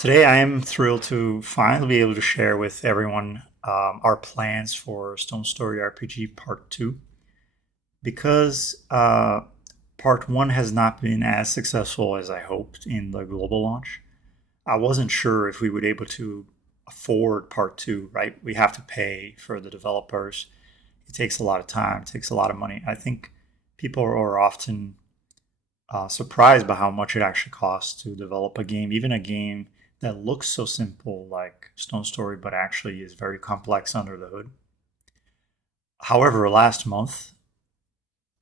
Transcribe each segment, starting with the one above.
Today, I am thrilled to finally be able to share with everyone our plans for Stone Story RPG Part 2 because Part 1 has not been as successful as I hoped in the global launch. I wasn't sure if we would be able to afford Part 2, right? We have to pay for the developers. It takes a lot of time, it takes a lot of money. I think people are often surprised by how much it actually costs to develop a game, even a game that looks so simple like Stone Story, but actually is very complex under the hood. However, last month,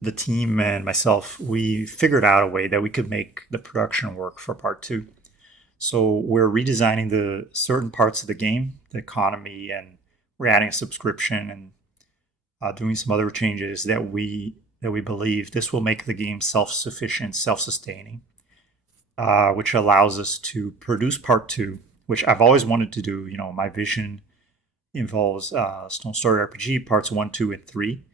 the team and myself, we figured out a way that we could make the production work for part two. So we're redesigning the certain parts of the game, the economy, and we're adding a subscription and doing some other changes that we believe this will make the game self-sufficient, self-sustaining, which allows us to produce part two, which I've always wanted to do. My vision involves Stone Story RPG parts one, two, and three.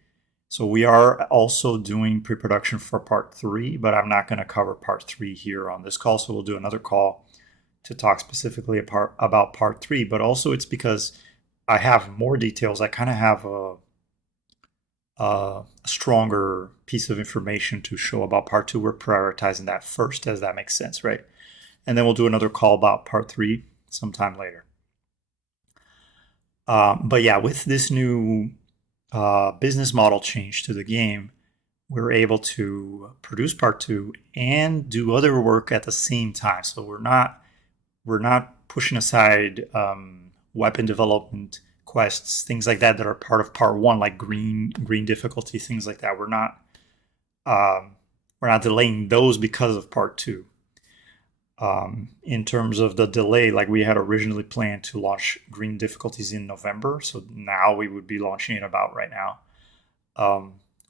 So we are also doing pre-production for part three, but I'm not going to cover part three here on this call. So we'll do another call to talk specifically about part three. But also it's because I have more details. I kind of have a stronger piece of information to show about part two. We're prioritizing that first, as that makes sense, right? And then we'll do another call about part three sometime later. But yeah, with this new business model change to the game, we're able to produce part two and do other work at the same time. So we're not pushing aside weapon development quests, things like that are part of part one, like green difficulty, things like that. We're not delaying those because of part two. In terms of the delay, like we had originally planned to launch green difficulties in November, so now we would be launching it about right now.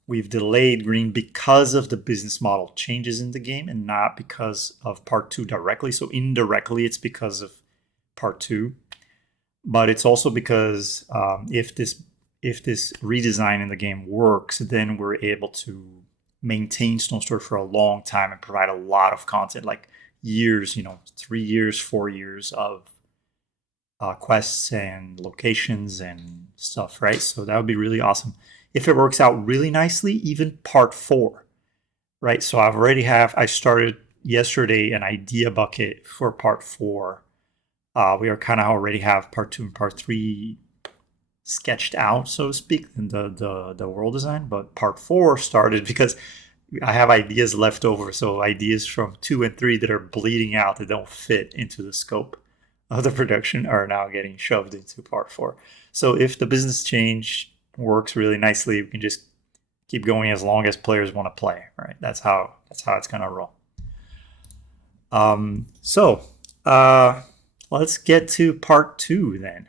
We've delayed green because of the business model changes in the game and not because of part two directly. So indirectly, it's because of part two, but it's also because if this redesign in the game works, then we're able to maintain Stone Story for a long time and provide a lot of content, like years, 3 years, 4 years of quests and locations and stuff, right? So that would be really awesome. If it works out really nicely, even part four, right? So I started yesterday an idea bucket for part four. We are kind of already have part two and part three sketched out, so to speak, in the world design. But part four started because I have ideas left over. So ideas from two and three that are bleeding out that don't fit into the scope of the production are now getting shoved into part four. So if the business change works really nicely, we can just keep going as long as players want to play, right? That's how it's gonna roll. So let's get to part two then.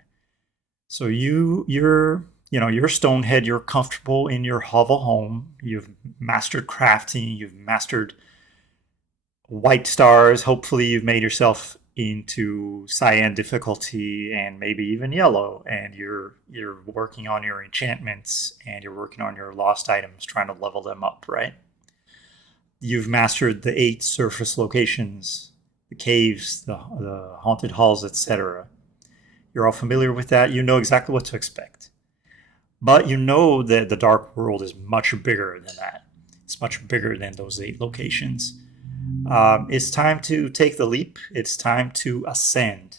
So you're Stonehead, you're comfortable in your hovel home. You've mastered crafting, you've mastered white stars. Hopefully you've made yourself into cyan difficulty and maybe even yellow, and you're working on your enchantments and you're working on your lost items, trying to level them up, right? You've mastered the 8 surface locations, the caves, the haunted halls, etc. You're all familiar with that. You know exactly what to expect. But you know that the dark world is much bigger than that. It's much bigger than those 8 locations. It's time to take the leap. It's time to ascend.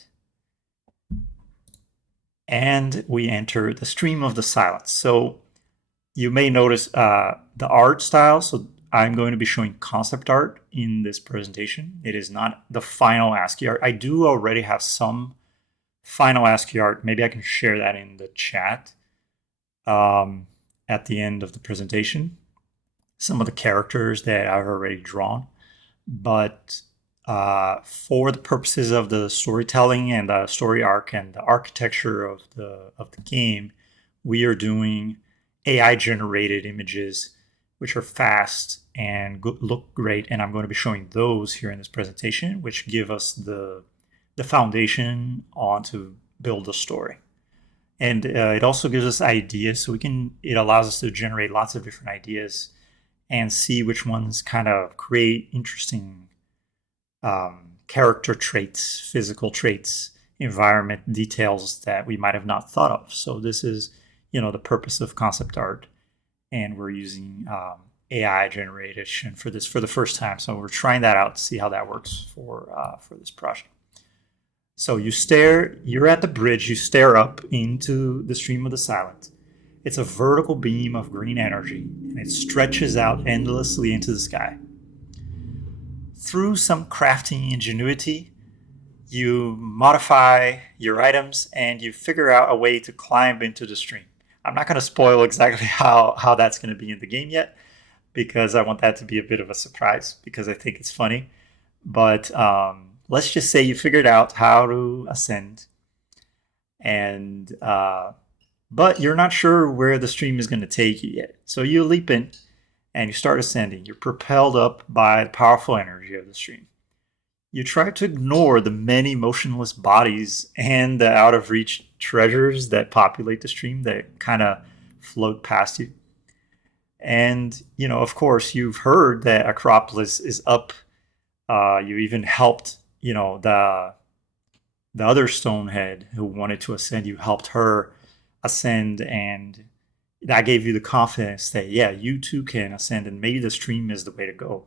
And we enter the stream of the silence. So you may notice the art style. So I'm going to be showing concept art in this presentation. It is not the final ASCII art. I do already have some final ASCII art. Maybe I can share that in the chat at the end of the presentation. Some of the characters that I've already drawn. But for the purposes of the storytelling and the story arc and the architecture of the game, we are doing AI generated images which are fast and look great, and I'm going to be showing those here in this presentation, which give us the foundation on to build a story. And it also gives us ideas, so it allows us to generate lots of different ideas and see which ones kind of create interesting character traits, physical traits, environment details that we might have not thought of. So this is, the purpose of concept art, and we're using AI generation for this for the first time. So we're trying that out to see how that works for this project. So you're at the bridge, you stare up into the stream of the silent. It's a vertical beam of green energy, and it stretches out endlessly into the sky. Through some crafting ingenuity, you modify your items and you figure out a way to climb into the stream. I'm not going to spoil exactly how that's going to be in the game yet, because I want that to be a bit of a surprise, because I think it's funny. But let's just say you figured out how to ascend, and but you're not sure where the stream is going to take you yet. So you leap in and you start ascending. You're propelled up by the powerful energy of the stream. You try to ignore the many motionless bodies and the out of reach treasures that populate the stream that kind of float past you. And, of course, you've heard that Acropolis is up. You even helped, the other stonehead who wanted to ascend. You helped her ascend, and that gave you the confidence that, yeah, you too can ascend, and maybe the stream is the way to go.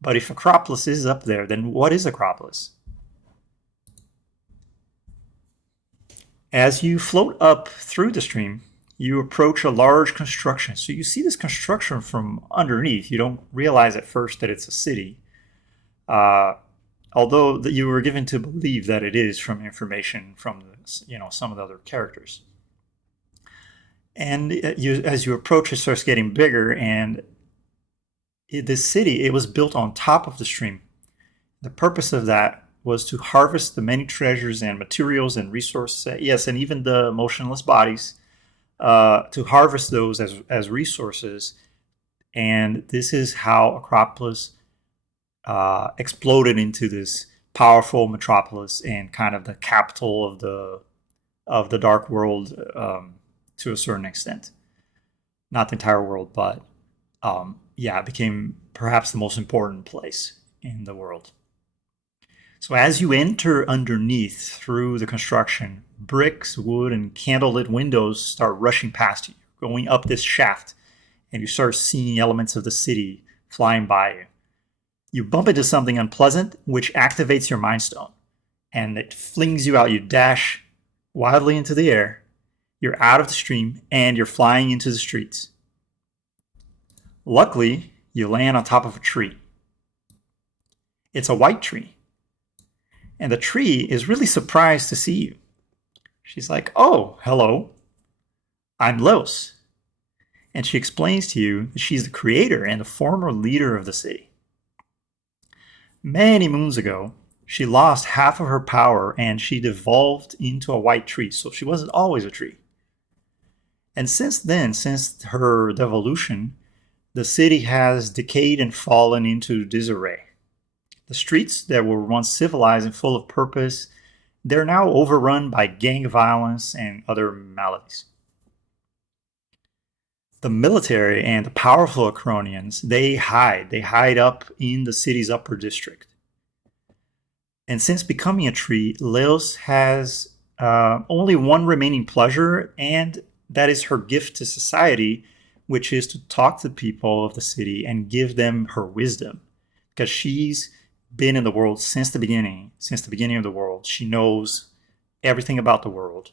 But if Acropolis is up there, then what is Acropolis? As you float up through the stream, you approach a large construction. So you see this construction from underneath. You don't realize at first that it's a city, although that you were given to believe that it is from information from some of the other characters. And as you approach, it starts getting bigger, and this city, it was built on top of the stream. The purpose of that was to harvest the many treasures and materials and resources, yes, and even the motionless bodies, to harvest those as resources. And this is how Acropolis exploded into this powerful metropolis and kind of the capital of the dark world, to a certain extent. Not the entire world, but it became perhaps the most important place in the world. So as you enter underneath through the construction, bricks, wood, and candlelit windows start rushing past you, going up this shaft, and you start seeing elements of the city flying by you. You bump into something unpleasant, which activates your Mind Stone, and it flings you out. You dash wildly into the air, you're out of the stream, and you're flying into the streets. Luckily, you land on top of a tree. It's a white tree. And the tree is really surprised to see you. She's like, "Oh, hello. I'm Los." And she explains to you that she's the creator and the former leader of the city. Many moons ago, she lost half of her power and she devolved into a white tree, so she wasn't always a tree. And since then, since her devolution, the city has decayed and fallen into disarray. The streets that were once civilized and full of purpose, they're now overrun by gang violence and other maladies. The military and the powerful Acronians, they hide up in the city's upper district. And since becoming a tree, Leos has only one remaining pleasure, and that is her gift to society, which is to talk to people of the city and give them her wisdom, because she's been in the world since the beginning of the world. She knows everything about the world.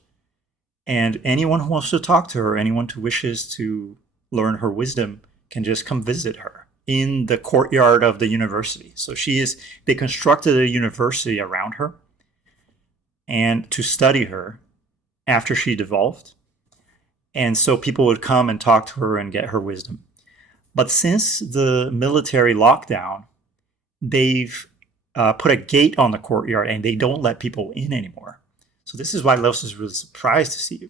And anyone who wants to talk to her, anyone who wishes to learn her wisdom, can just come visit her in the courtyard of the university. So they constructed a university around her and to study her after she devolved. And so people would come and talk to her and get her wisdom. But since the military lockdown, they've put a gate on the courtyard and they don't let people in anymore. So this is why Leos is really surprised to see you.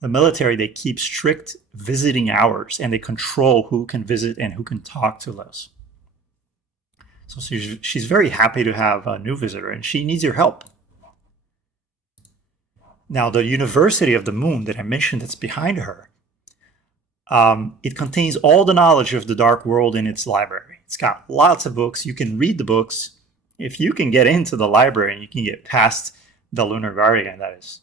The military, they keep strict visiting hours and they control who can visit and who can talk to Leos. So she's very happy to have a new visitor and she needs your help. Now, the University of the Moon that I mentioned that's behind her, it contains all the knowledge of the dark world in its library. It's got lots of books. You can read the books If you can get into the library and you can get past the Lunar Guardian, that is,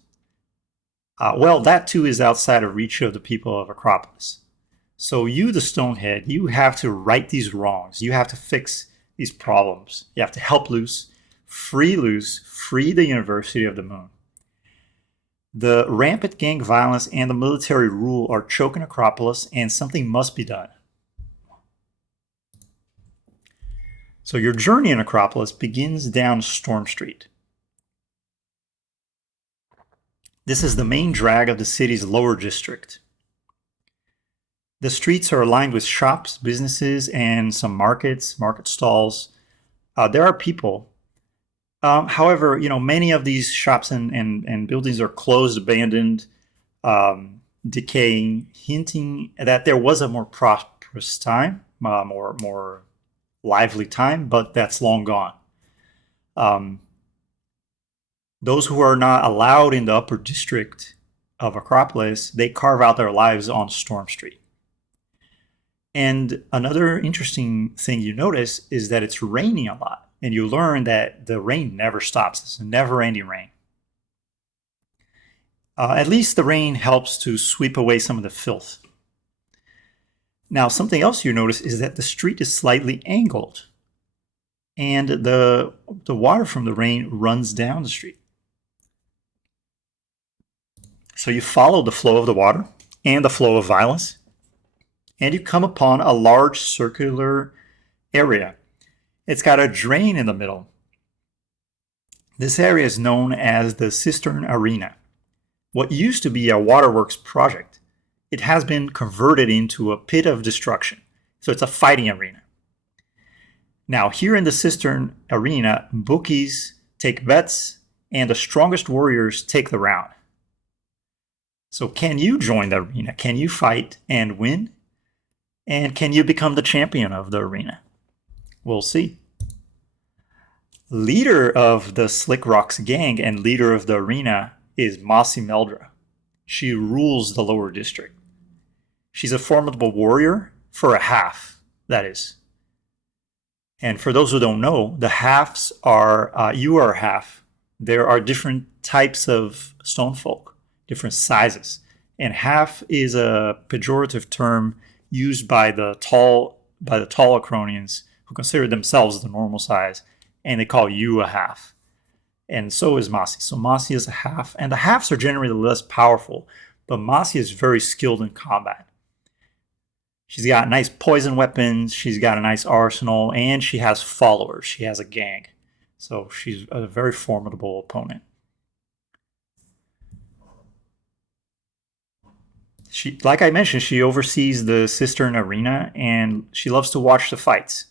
well, that too is outside of reach of the people of Acropolis. So you, the Stonehead, you have to right these wrongs. You have to fix these problems. You have to help loose, free the University of the Moon. The rampant gang violence and the military rule are choking Acropolis, and something must be done. So your journey in Acropolis begins down Storm Street. This is the main drag of the city's lower district. The streets are lined with shops, businesses, and some market stalls. There are people. However, many of these shops and buildings are closed, abandoned, decaying, hinting that there was a more prosperous time, more lively time, but that's long gone. Those who are not allowed in the upper district of Acropolis, they carve out their lives on Storm Street. And another interesting thing you notice is that it's raining a lot. And you learn that the rain never stops. It's a never-ending rain. At least the rain helps to sweep away some of the filth. Now, something else you notice is that the street is slightly angled. And the water from the rain runs down the street. So you follow the flow of the water and the flow of violence, and you come upon a large circular area. It's got a drain in the middle. This area is known as the Cistern Arena. What used to be a waterworks project, it has been converted into a pit of destruction. So it's a fighting arena. Now, here in the Cistern Arena, bookies take bets and the strongest warriors take the round. So can you join the arena? Can you fight and win? And can you become the champion of the arena? We'll see. Leader of the Slick Rocks gang and leader of the arena is Mossy Meldra. She rules the lower district. She's a formidable warrior for a half, that is. And for those who don't know, the halves are, you are a half. There are different types of stone folk, different sizes. And half is a pejorative term used by the tall Acronians who consider themselves the normal size, and they call you a half. And so is Mossy. So Mossy is a half, and the halves are generally less powerful, but Mossy is very skilled in combat. She's got nice poison weapons, she's got a nice arsenal, and she has followers. She has a gang. So she's a very formidable opponent. She, like I mentioned, she oversees the Cistern Arena, and she loves to watch the fights.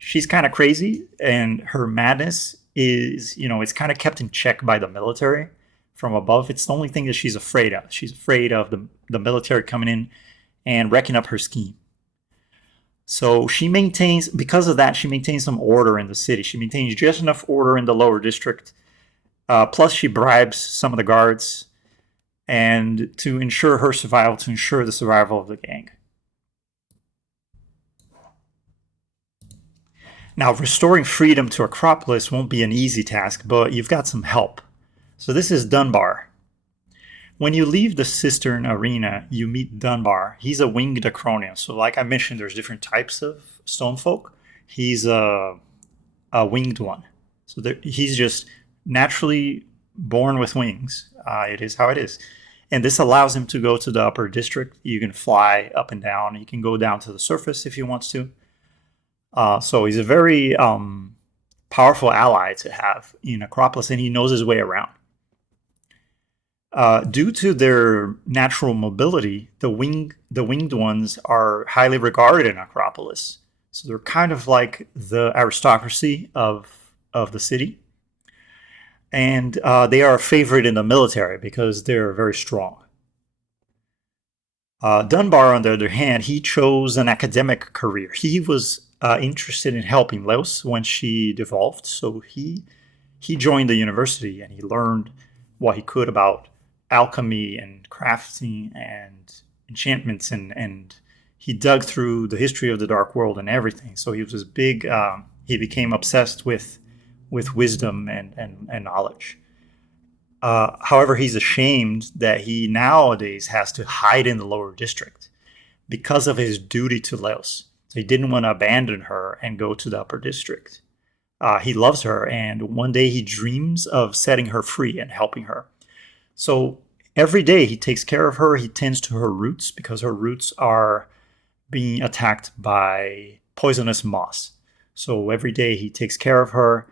She's kind of crazy, and her madness is, it's kind of kept in check by the military from above. It's the only thing that she's afraid of. She's afraid of the military coming in and wrecking up her scheme. So because of that, she maintains some order in the city. She maintains just enough order in the lower district. Plus, she bribes some of the guards and to ensure her survival, to ensure the survival of the gang. Now, restoring freedom to Acropolis won't be an easy task, but you've got some help. So this is Dunbar. When you leave the Cistern Arena, you meet Dunbar. He's a winged Acronian. So like I mentioned, there's different types of stone folk. He's a winged one. So he's just naturally born with wings. It is how it is. And this allows him to go to the upper district. You can fly up and down. You can go down to the surface if he wants to. So he's a very powerful ally to have in Acropolis, and he knows his way around. Due to their natural mobility, the winged ones are highly regarded in Acropolis. So they're kind of like the aristocracy of the city. And they are a favorite in the military because they're very strong. Dunbar, on the other hand, he chose an academic career. He was interested in helping Laos when she devolved, so he joined the university and he learned what he could about alchemy and crafting and enchantments, and he dug through the history of the Dark World and everything. So he was this big He became obsessed with wisdom and knowledge. However, he's ashamed that he nowadays has to hide in the lower district because of his duty to Leos. So he didn't want to abandon her and go to the upper district. He loves her, and one day he dreams of setting her free and helping her. So every day he takes care of her. He tends to her roots because her roots are being attacked by poisonous moss. So every day he takes care of her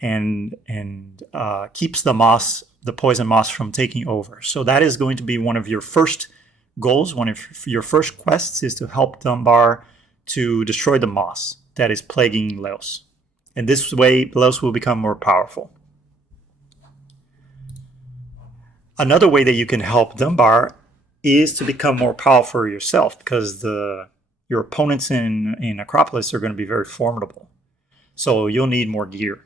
and keeps the poison moss from taking over. So that is going to be one of your first goals. One of your first quests is to help Dunbar to destroy the moss that is plaguing Leos. And this way, Leos will become more powerful. Another way that you can help Dunbar is to become more powerful yourself, because your opponents in Acropolis are going to be very formidable. So you'll need more gear.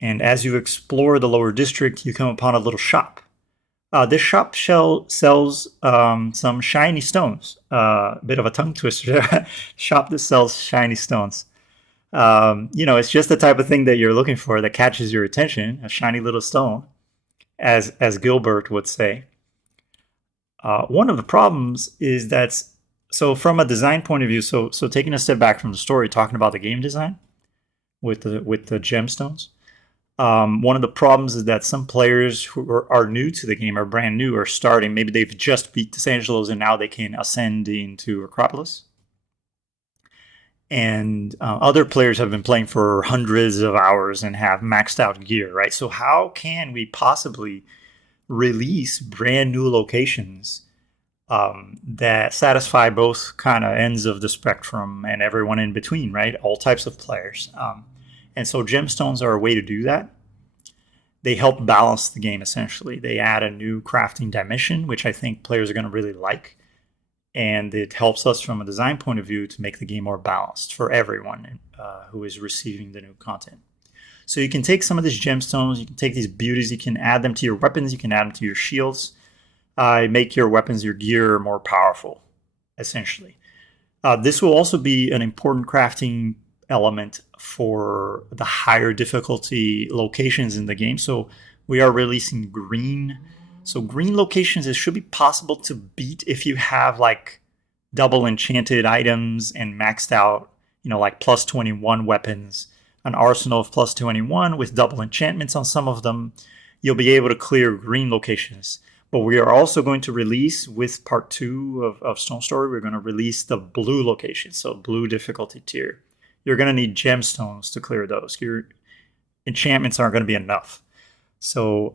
And as you explore the lower district, you come upon a little shop. This shop sells some shiny stones. A bit of a tongue twister. Shop that sells shiny stones. It's just the type of thing that you're looking for that catches your attention. A shiny little stone, as Gilbert would say. One of the problems is that, so from a design point of view, so taking a step back from the story, talking about the game design with the gemstones. One of the problems is that some players who are new to the game, are brand new, are starting. Maybe they've just beat Los Angeles and now they can ascend into Acropolis. And other players have been playing for hundreds of hours and have maxed out gear, right? So how can we possibly release brand new locations that satisfy both kind of ends of the spectrum and everyone in between, right? All types of players. And so gemstones are a way to do that. They help balance the game, essentially. They add a new crafting dimension, which I think players are going to really like. And it helps us from a design point of view to make the game more balanced for everyone who is receiving the new content. So you can take some of these gemstones, you can take these beauties, you can add them to your weapons, you can add them to your shields. Make your weapons, your gear more powerful, essentially. This will also be an important crafting element for the higher difficulty locations in the game. So we are releasing green. So green locations, it should be possible to beat if you have like double enchanted items and maxed out, like plus 21 weapons, an arsenal of plus 21 with double enchantments on some of them. You'll be able to clear green locations. But we are also going to release, with part 2 of Stone Story, we're going to release the blue locations, so blue difficulty tier. You're going to need gemstones to clear those. Your enchantments aren't going to be enough. So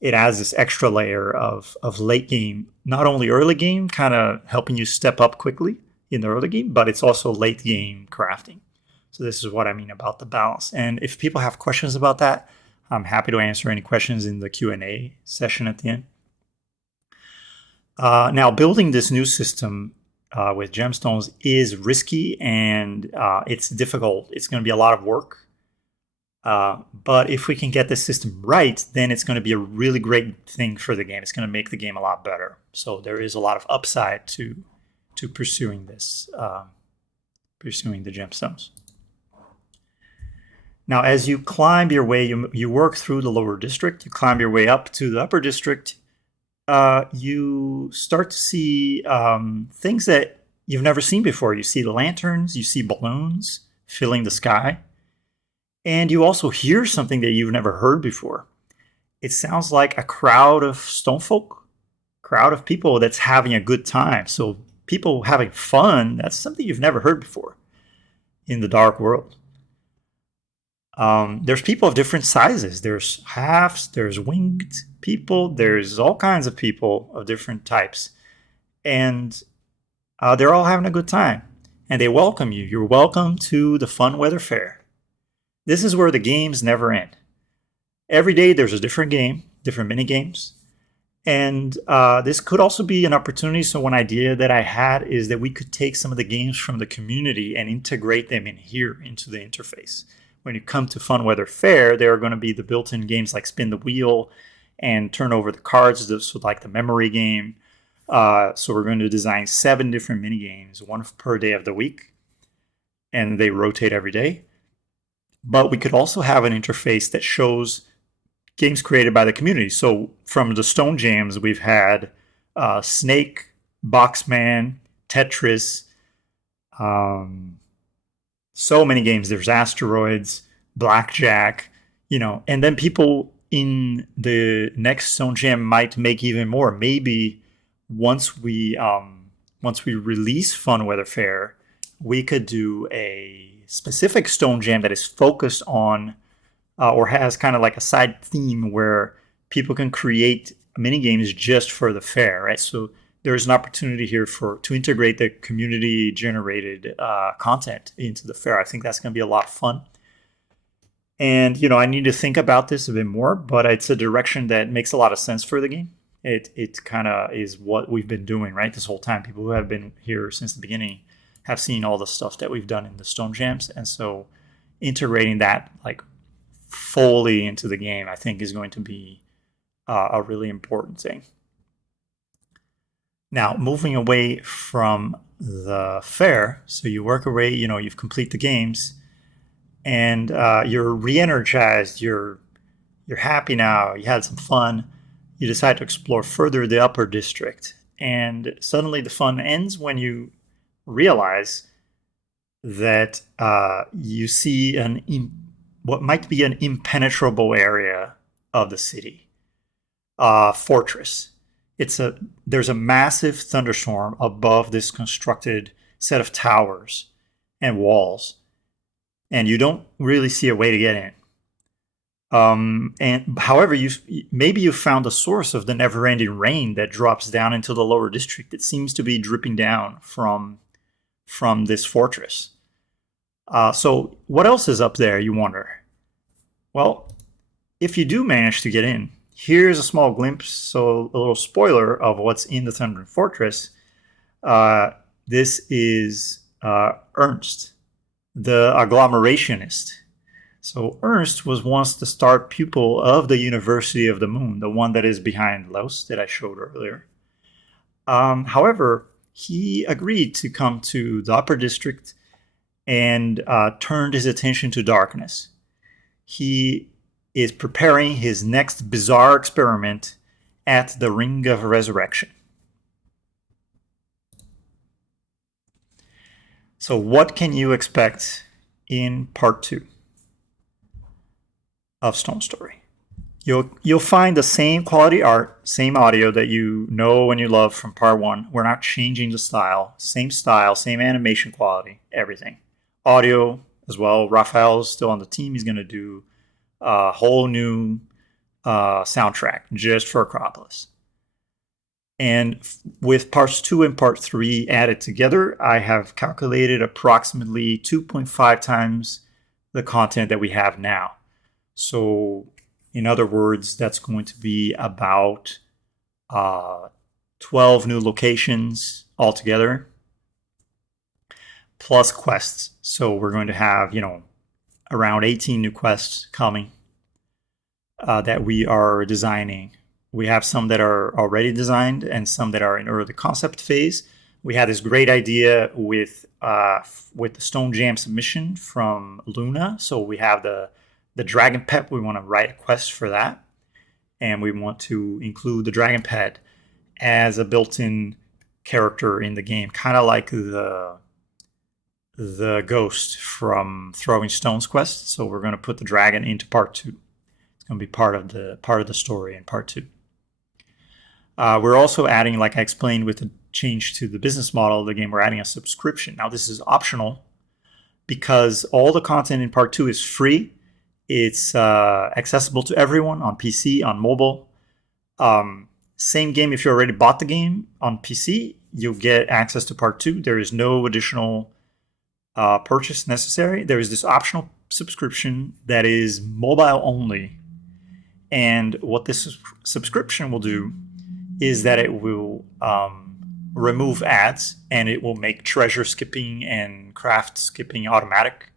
it adds this extra layer of late game, not only early game, kind of helping you step up quickly in the early game, but it's also late game crafting. So this is what I mean about the balance. And if people have questions about that, I'm happy to answer any questions in the Q&A session at the end. Now, building this new system with gemstones is risky and it's difficult. It's going to be a lot of work. But if we can get the system right, then it's going to be a really great thing for the game. It's going to make the game a lot better. So there is a lot of upside to pursuing this, pursuing the gemstones. Now, as you climb your way, you work through the lower district, you climb your way up to the upper district, you start to see things that you've never seen before. You see the lanterns, you see balloons filling the sky, and you also hear something that you've never heard before. It sounds like a crowd of stonefolk, crowd of people that's having a good time. So people having fun, that's something you've never heard before in the dark world. There's people of different sizes. There's halves, there's winged people, there's all kinds of people of different types. And they're all having a good time. And they welcome you. You're welcome to the Funweather Fair. This is where the games never end. Every day there's a different game, different mini games. And this could also be an opportunity. So one idea that I had is that we could take some of the games from the community and integrate them in here into the interface. When you come to Funweather Fair, there are going to be the built-in games like Spin the Wheel and Turn Over the Cards, so like the memory game. So we're going to design 7 different mini games, one per day of the week, and they rotate every day. But we could also have an interface that shows games created by the community. So from the Stone Jams, we've had Snake, Boxman, Tetris, um, so many games. There's Asteroids, Blackjack, and then people in the next Stone Jam might make even more. Maybe once we release Funweather Fair, we could do a specific Stone Jam that is focused on or has kind of like a side theme where people can create mini games just for the fair, right? So there's an opportunity here to integrate the community generated content into the fair. I think that's going to be a lot of fun. And I need to think about this a bit more, but it's a direction that makes a lot of sense for the game. It kind of is what we've been doing, right? This whole time, people who have been here since the beginning have seen all the stuff that we've done in the Stone Jams, and so integrating that like fully into the game, I think, is going to be a really important thing. Now, moving away from the fair, so you work away, you've complete the games, and you're re-energized. You're happy now. You had some fun. You decide to explore further the upper district, and suddenly the fun ends when you realize that you see what might be an impenetrable area of the city, fortress. There's a massive thunderstorm above this constructed set of towers and walls, and you don't really see a way to get in. And however, maybe you found the source of the never-ending rain that drops down into the lower district. It seems to be dripping down from this fortress. So what else is up there, you wonder? Well, if you do manage to get in, here's a small glimpse, so a little spoiler of what's in the Thundering Fortress. This is Ernst, the agglomerationist. So Ernst was once the star pupil of the University of the Moon, the one that is behind Laos that I showed earlier. However, he agreed to come to the upper district and turned his attention to darkness. He is preparing his next bizarre experiment at the Ring of Resurrection. So what can you expect in part 2 of Stone Story? You'll find the same quality art, same audio that you know and you love from part 1. We're not changing the style, same animation quality, everything. Audio as well. Raphael's still on the team. He's going to do a whole new soundtrack just for Acropolis. And with parts 2 and part 3 added together, I have calculated approximately 2.5 times the content that we have now. So, in other words, that's going to be about 12 new locations altogether, plus quests. So we're going to have, around 18 new quests coming that we are designing. We have some that are already designed and some that are in early concept phase. We had this great idea with the Stone Jam submission from Luna. So we have the Dragon Pet. We want to write a quest for that. And we want to include the Dragon Pet as a built-in character in the game, kind of like the ghost from Throwing Stones quest. So we're going to put the dragon into part 2. It's going to be part of the story in part 2. We're also adding, like I explained with the change to the business model of the game, we're adding a subscription. Now this is optional because all the content in part 2 is free. It's accessible to everyone on PC, on mobile. Same game, if you already bought the game on PC, you'll get access to part 2. There is no additional purchase necessary. There is this optional subscription that is mobile only. And what this subscription will do is that it will remove ads and it will make treasure skipping and craft skipping automatic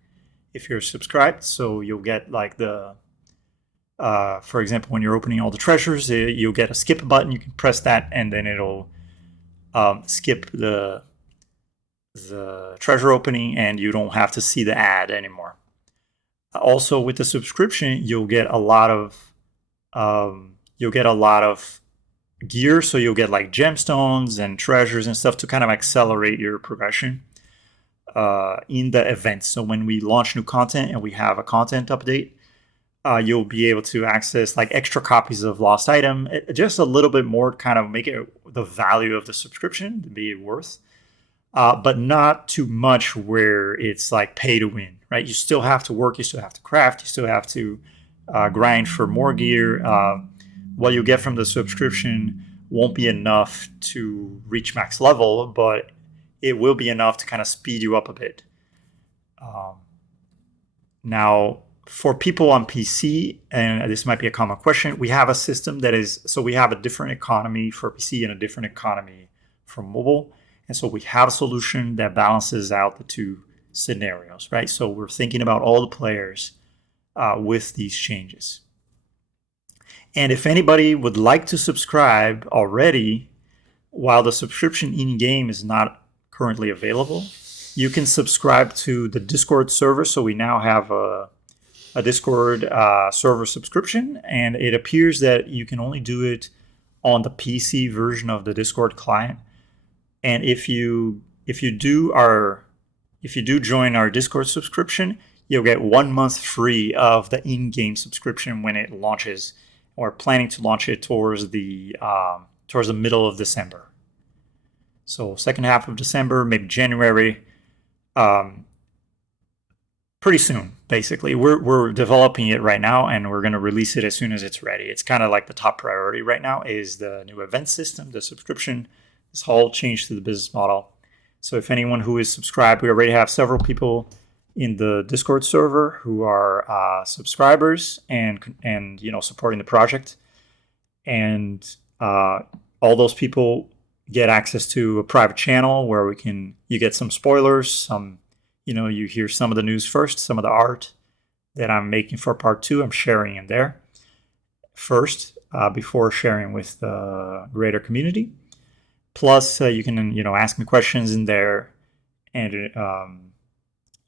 if you're subscribed. So you'll get like for example, when you're opening all the treasures, you'll get a skip button. You can press that and then it'll skip the treasure opening and you don't have to see the ad anymore. Also, with the subscription, you'll get a lot of gear. So you'll get like gemstones and treasures and stuff to kind of accelerate your progression in the events. So when we launch new content and we have a content update, you'll be able to access like extra copies of lost item, just a little bit more to kind of make it the value of the subscription to be worth, but not too much where it's like pay to win, right? You still have to work, you still have to craft, you still have to grind for more gear. What you get from the subscription won't be enough to reach max level, but it will be enough to kind of speed you up a bit. Now, for people on PC, and this might be a common question, we have a system that is, so we have a different economy for PC and a different economy for mobile. And so we have a solution that balances out the two scenarios, right? So we're thinking about all the players with these changes. And if anybody would like to subscribe already, while the subscription in-game is not currently available, you can subscribe to the Discord server. So we now have a Discord server subscription, and it appears that you can only do it on the PC version of the Discord client. And if you do join our Discord subscription, you'll get 1 month free of the in-game subscription when it launches. We're planning to launch it towards the middle of December. So second half of December, maybe January. Pretty soon, basically. We're developing it right now, and we're going to release it as soon as it's ready. It's kind of like the top priority right now is the new event system, the subscription, this whole change to the business model. So if anyone who is subscribed, we already have several people in the Discord server who are subscribers and supporting the project, and all those people get access to a private channel where you get some spoilers, you hear some of the news first, some of the art that I'm making for part 2, I'm sharing in there first before sharing with the greater community. Plus, you can ask me questions in there, and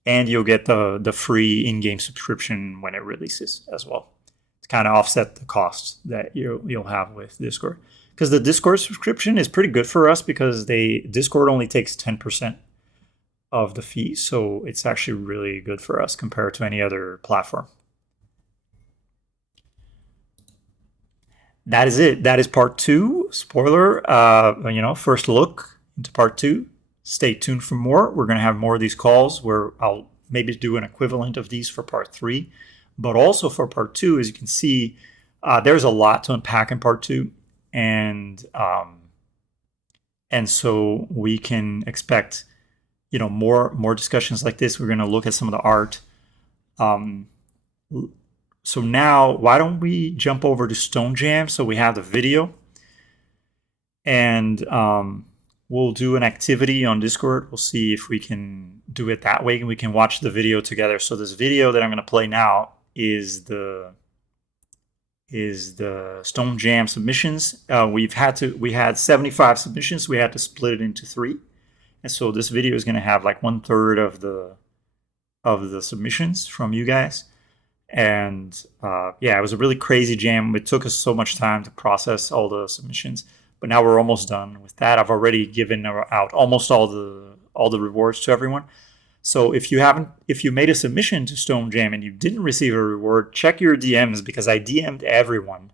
you'll get the free in-game subscription when it releases as well, to kind of offset the costs that you'll have with Discord. Because the Discord subscription is pretty good for us because Discord only takes 10% of the fee, so it's actually really good for us compared to any other platform. That is it. That is part 2. Spoiler, first look into part 2. Stay tuned for more. We're going to have more of these calls where I'll maybe do an equivalent of these for part 3. But also for part 2, as you can see, there's a lot to unpack in part 2. And so we can expect, more discussions like this. We're going to look at some of the art. So now, why don't we jump over to Stone Jam? So we have the video, and we'll do an activity on Discord. We'll see if we can do it that way, and we can watch the video together. So this video that I'm going to play now is the Stone Jam submissions. We had 75 submissions. We had to split it into 3, and so this video is going to have like 1/3 of the submissions from you guys. And it was a really crazy jam. It took us so much time to process all the submissions, but now we're almost done with that. I've already given out almost all the rewards to everyone. So if you made a submission to Stone Jam and you didn't receive a reward, check your DMs, because I DM'd everyone,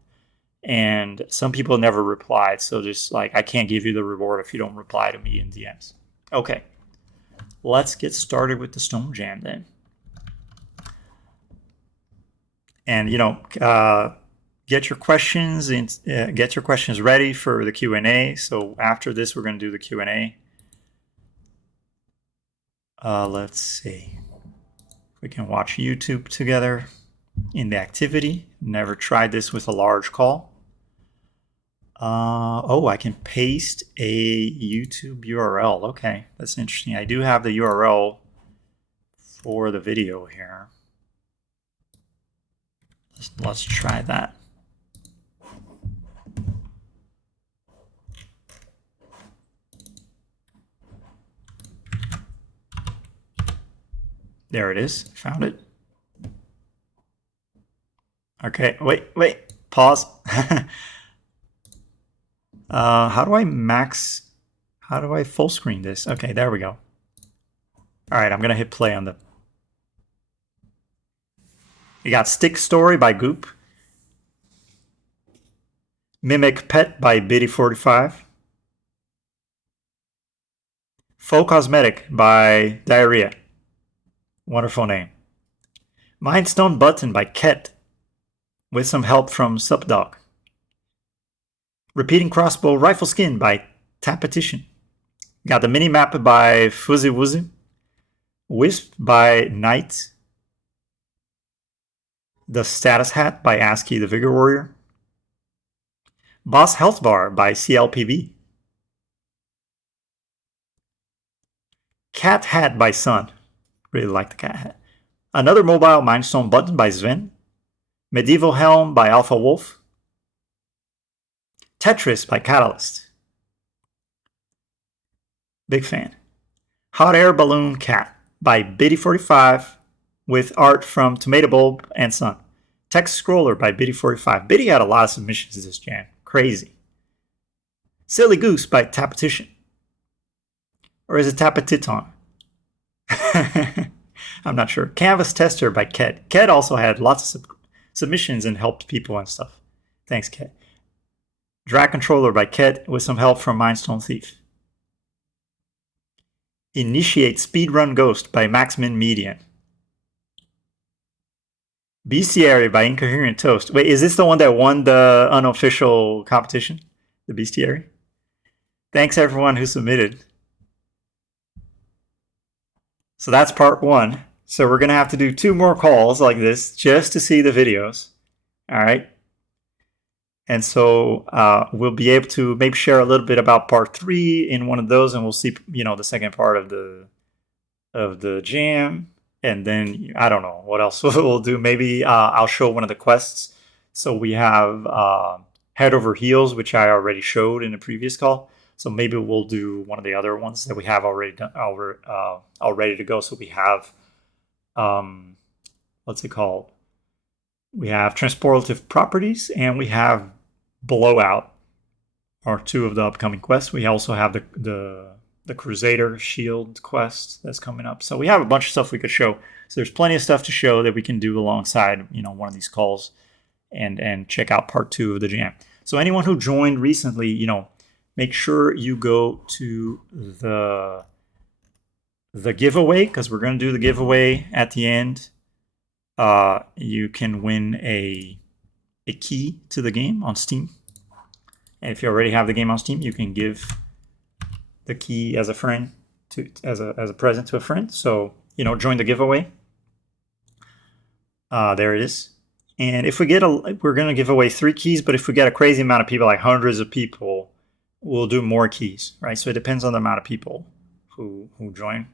and some people never replied. So just I can't give you the reward if you don't reply to me in DMs. Okay, let's get started with the Stone Jam then. And get your questions ready for the Q&A. So after this, we're going to do the Q&A. Let's see. We can watch YouTube together in the activity. Never tried this with a large call. I can paste a YouTube URL. Okay, that's interesting. I do have the URL for the video here. Let's try that. There it is. Found it. Okay, wait, pause. How do I max? How do I full screen this? Okay, there we go. All right, I'm gonna hit play on the. You got Stick Story by Goop, Mimic Pet by Biddy45, Faux Cosmetic by Diarrhea. Wonderful name. Mindstone Button by Ket, with some help from Supdog. Repeating Crossbow Rifle Skin by Tapetition. Got the mini map by Fuzzy Wuzzy. Wisp by Knight. The Status Hat by ASCII the Vigor Warrior. Boss Health Bar by CLPB. Cat Hat by Sun. Really like the cat hat. Another mobile Mindstone Button by Sven. Medieval Helm by Alpha Wolf. Tetris by Catalyst. Big fan. Hot Air Balloon Cat by Biddy45 with art from Tomato Bulb and Sun. Text Scroller by Biddy45. Biddy had a lot of submissions to this jam. Crazy. Silly Goose by Tapetition. Or is it Tapetiton? I'm not sure. Canvas Tester by Ked. Ked also had lots of submissions and helped people and stuff. Thanks, Ked. Drag Controller by Ked with some help from Mindstone Thief. Initiate Speedrun Ghost by Maxmin Median. Bestiary by Incoherent Toast. Wait, is this the one that won the unofficial competition? The Bestiary? Thanks everyone who submitted. So that's part one. So we're going to have to do 2 more calls like this just to see the videos. All right. And so we'll be able to maybe share a little bit about part 3 in one of those, and we'll see, the second part of the jam. And then I don't know what else we'll do. Maybe I'll show one of the quests. So we have Head Over Heels, which I already showed in a previous call. So maybe we'll do one of the other ones that we have already done, all ready to go. So we have, what's it called? We have Transportative Properties, and we have Blowout, are 2 of the upcoming quests. We also have the Crusader Shield quest that's coming up. So we have a bunch of stuff we could show. So there's plenty of stuff to show that we can do alongside, one of these calls, and check out part 2 of the jam. So anyone who joined recently, make sure you go to the giveaway, because we're going to do the giveaway at the end. You can win a key to the game on Steam. And if you already have the game on Steam, you can give the key as a friend as a present to a friend. So, join the giveaway. There it is. And if we get we're going to give away 3 keys, but if we get a crazy amount of people, like hundreds of people, we'll do more keys, right? So it depends on the amount of people who join.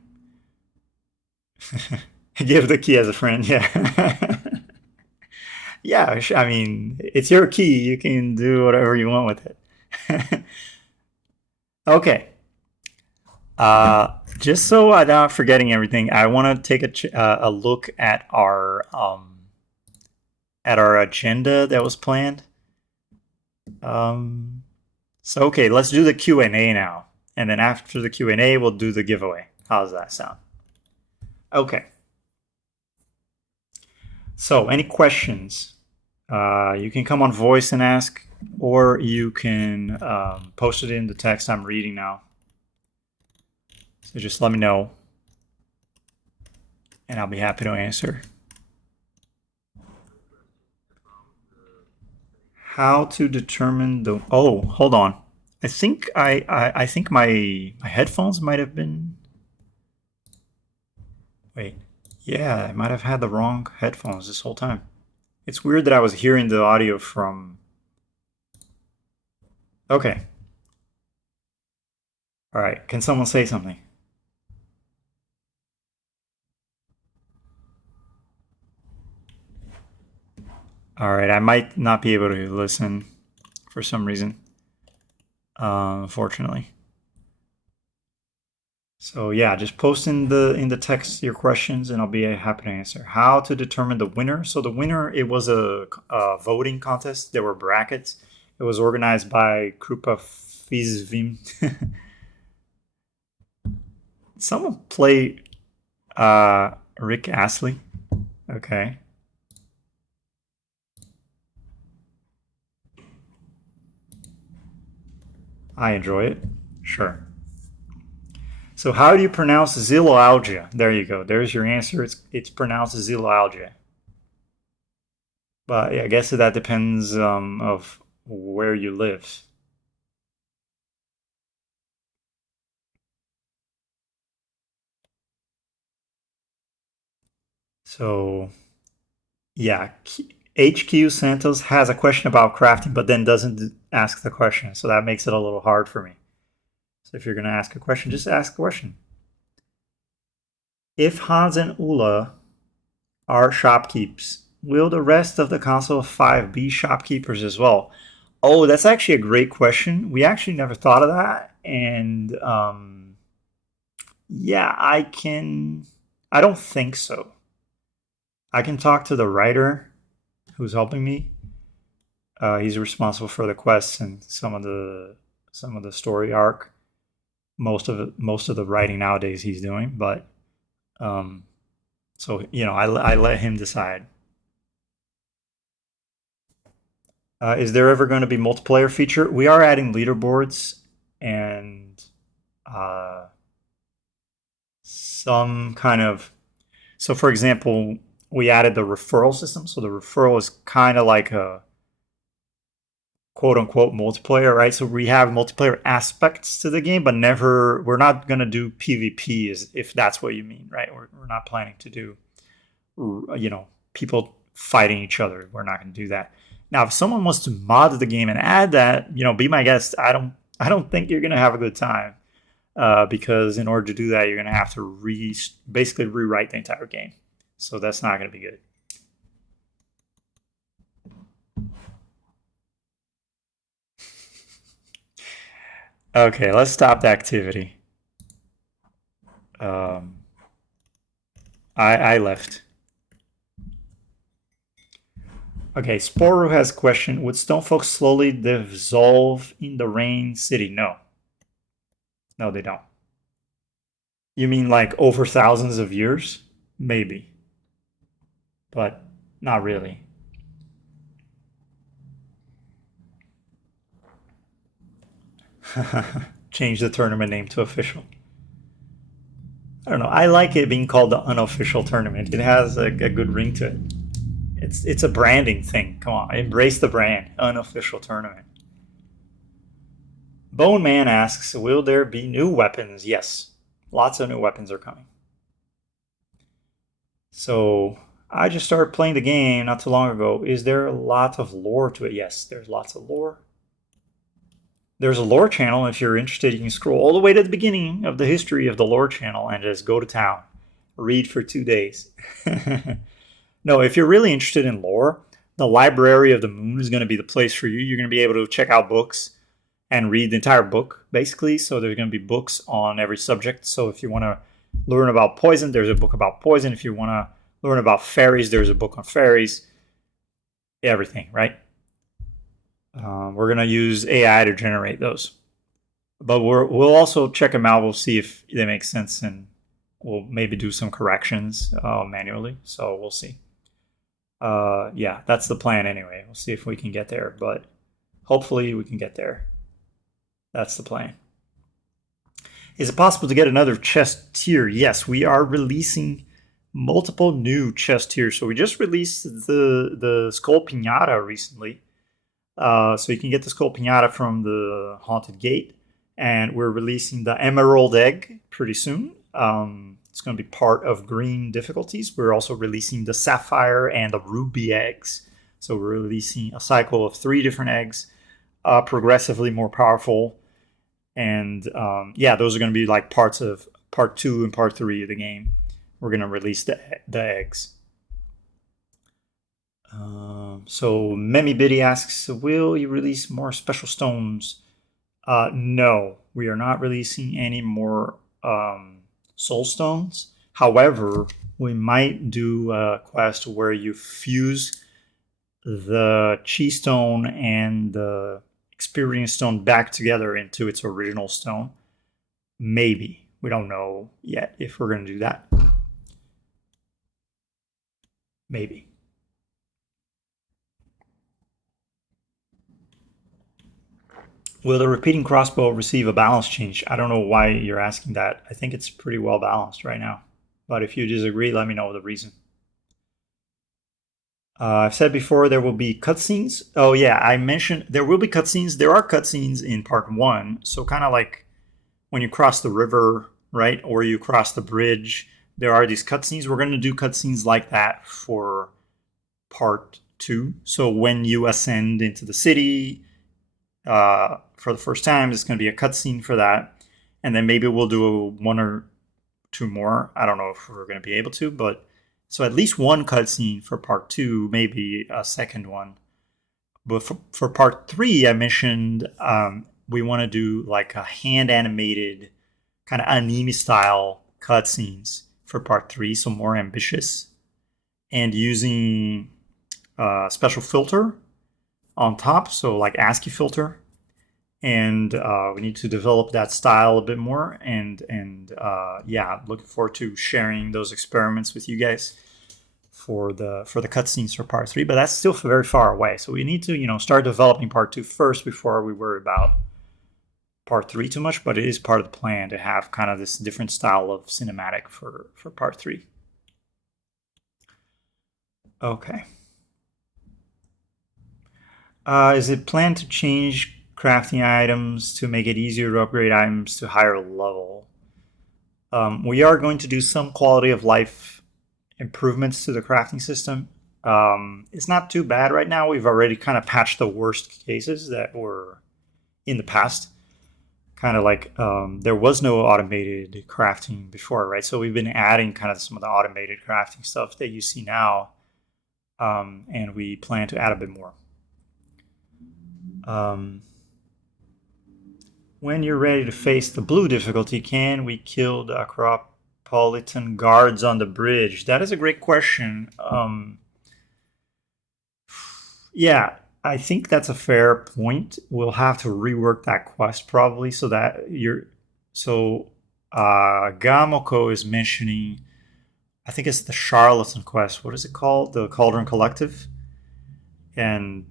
Give the key as a friend, yeah. Yeah, I mean, it's your key. You can do whatever you want with it. Okay. Just so I'm not forgetting everything, I want to take a look at our agenda that was planned. So okay, let's do the Q&A now, and then after the Q&A, we'll do the giveaway. How does that sound? Okay. So, any questions? You can come on voice and ask, or you can post it in the text I'm reading now. So just let me know, and I'll be happy to answer. How to determine the... Oh, hold on. I think I think my headphones might have been... Wait. Yeah, I might have had the wrong headphones this whole time. It's weird that I was hearing the audio from... Okay. All right. Can someone say something? All right. I might not be able to listen for some reason, unfortunately. So yeah, just post in the text your questions, and I'll be happy to answer. How to determine the winner? So the winner, it was a voting contest. There were brackets. It was organized by Krupa Fizvim. Someone play Rick Astley. Okay. I enjoy it. Sure. So how do you pronounce zillalgia? There you go. There's your answer. It's pronounced zillalgia. But yeah, I guess that depends of where you live. So yeah, HQ Santos has a question about crafting, but then doesn't ask the question. So that makes it a little hard for me. So if you're going to ask a question, just ask a question. If Hans and Ula are shopkeepers, will the rest of the Council of Five be shopkeepers as well? Oh, that's actually a great question. We actually never thought of that. And yeah, I don't think so. I can talk to the writer who's helping me. He's responsible for the quests and some of the story arc. Most of the writing nowadays he's doing, but so I let him decide. Is there ever going to be multiplayer feature? We are adding leaderboards and some kind of. So, for example, we added the referral system. So the referral is kind of like a quote unquote multiplayer, right? So we have multiplayer aspects to the game, but never. We're not going to do PvP, if that's what you mean, right? We're not planning to do, people fighting each other. We're not going to do that. Now, if someone wants to mod the game and add that, be my guest. I don't think you're going to have a good time because in order to do that, you're going to have to basically rewrite the entire game. So that's not going to be good. Okay, let's stop the activity. Um, I left. Okay, Sporu has a question. Would Stonefolk slowly dissolve in the Rain City? No. No, they don't. You mean like over thousands of years? Maybe. But not really. Change the tournament name to official. I don't know. I like it being called the unofficial tournament. It has a good ring to it. It's a branding thing. Come on, embrace the brand. Unofficial tournament. Bone Man asks, will there be new weapons? Yes. Lots of new weapons are coming. So I just started playing the game not too long ago. Is there a lot of lore to it? Yes, there's lots of lore. There's a lore channel. If you're interested, you can scroll all the way to the beginning of the history of the lore channel and just go to town. Read for 2 days. No, if you're really interested in lore, the Library of the Moon is going to be the place for you. You're going to be able to check out books and read the entire book, basically. So there's going to be books on every subject. So if you want to learn about poison, there's a book about poison. If you want to learn about fairies, there's a book on fairies. Everything, right? We're going to use AI to generate those. But we'll also check them out. We'll see if they make sense, and we'll maybe do some corrections manually. So we'll see. Yeah, that's the plan anyway. We'll see if we can get there, but hopefully we can get there. That's the plan. Is it possible to get another chest tier? Yes, we are releasing multiple new chest tiers. So we just released the Skull Pinata recently. So you can get the Skull Pinata from the Haunted Gate. And we're releasing the Emerald Egg pretty soon. It's going to be part of green difficulties. We're also releasing the Sapphire and the Ruby eggs. So we're releasing a cycle of 3 different eggs, progressively more powerful. And yeah, those are going to be like parts of part 2 and part 3 of the game. We're going to release the eggs. So Memi Biddy asks, will you release more special stones? No, we are not releasing any more soul stones. However, we might do a quest where you fuse the chi stone and the experience stone back together into its original stone. Maybe. We don't know yet if we're going to do that. Maybe. Will the repeating crossbow receive a balance change? I don't know why you're asking that. I think it's pretty well balanced right now. But if you disagree, let me know the reason. I've said before there will be cutscenes. Oh yeah, I mentioned there will be cutscenes. There are cutscenes in part 1. So kind of like when you cross the river, right? Or you cross the bridge, there are these cutscenes. We're going to do cutscenes like that for part 2. So when you ascend into the city, for the first time, it's going to be a cutscene for that, and then maybe we'll do 1 or 2 more. I don't know if we're going to be able to, but so at least 1 cutscene for part 2, maybe a second one. But for part 3, I mentioned we want to do like a hand animated kind of anime style cutscenes for part 3, so more ambitious, and using a special filter on top, so like ASCII filter, and we need to develop that style a bit more. And yeah, looking forward to sharing those experiments with you guys for the cutscenes for part 3. But that's still very far away, so we need to start developing part 2 first before we worry about part 3 too much. But it is part of the plan to have kind of this different style of cinematic for part 3. Okay. Is it planned to change crafting items to make it easier to upgrade items to higher level? We are going to do some quality of life improvements to the crafting system. It's not too bad right now. We've already kind of patched the worst cases that were in the past. Kind of like there was no automated crafting before, right? So we've been adding kind of some of the automated crafting stuff that you see now, and we plan to add a bit more. When you're ready to face the blue difficulty, can we kill the Acropolitan guards on the bridge? That is a great question. Yeah, I think that's a fair point. We'll have to rework that quest probably so that Gamoko is mentioning, I think it's the Charlatan quest. What is it called? The Cauldron Collective. And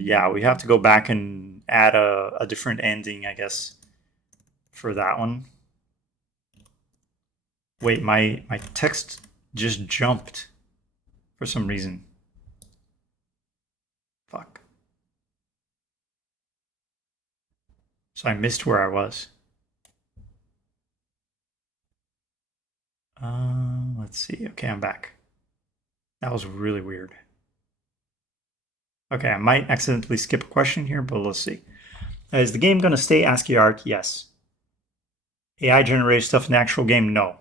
yeah, we have to go back and add a different ending, I guess, for that one. Wait, my text just jumped for some reason. Fuck. So I missed where I was. Let's see. Okay, I'm back. That was really weird. Okay, I might accidentally skip a question here, but let's see. Is the game going to stay ASCII art? Yes. AI generated stuff in the actual game? No.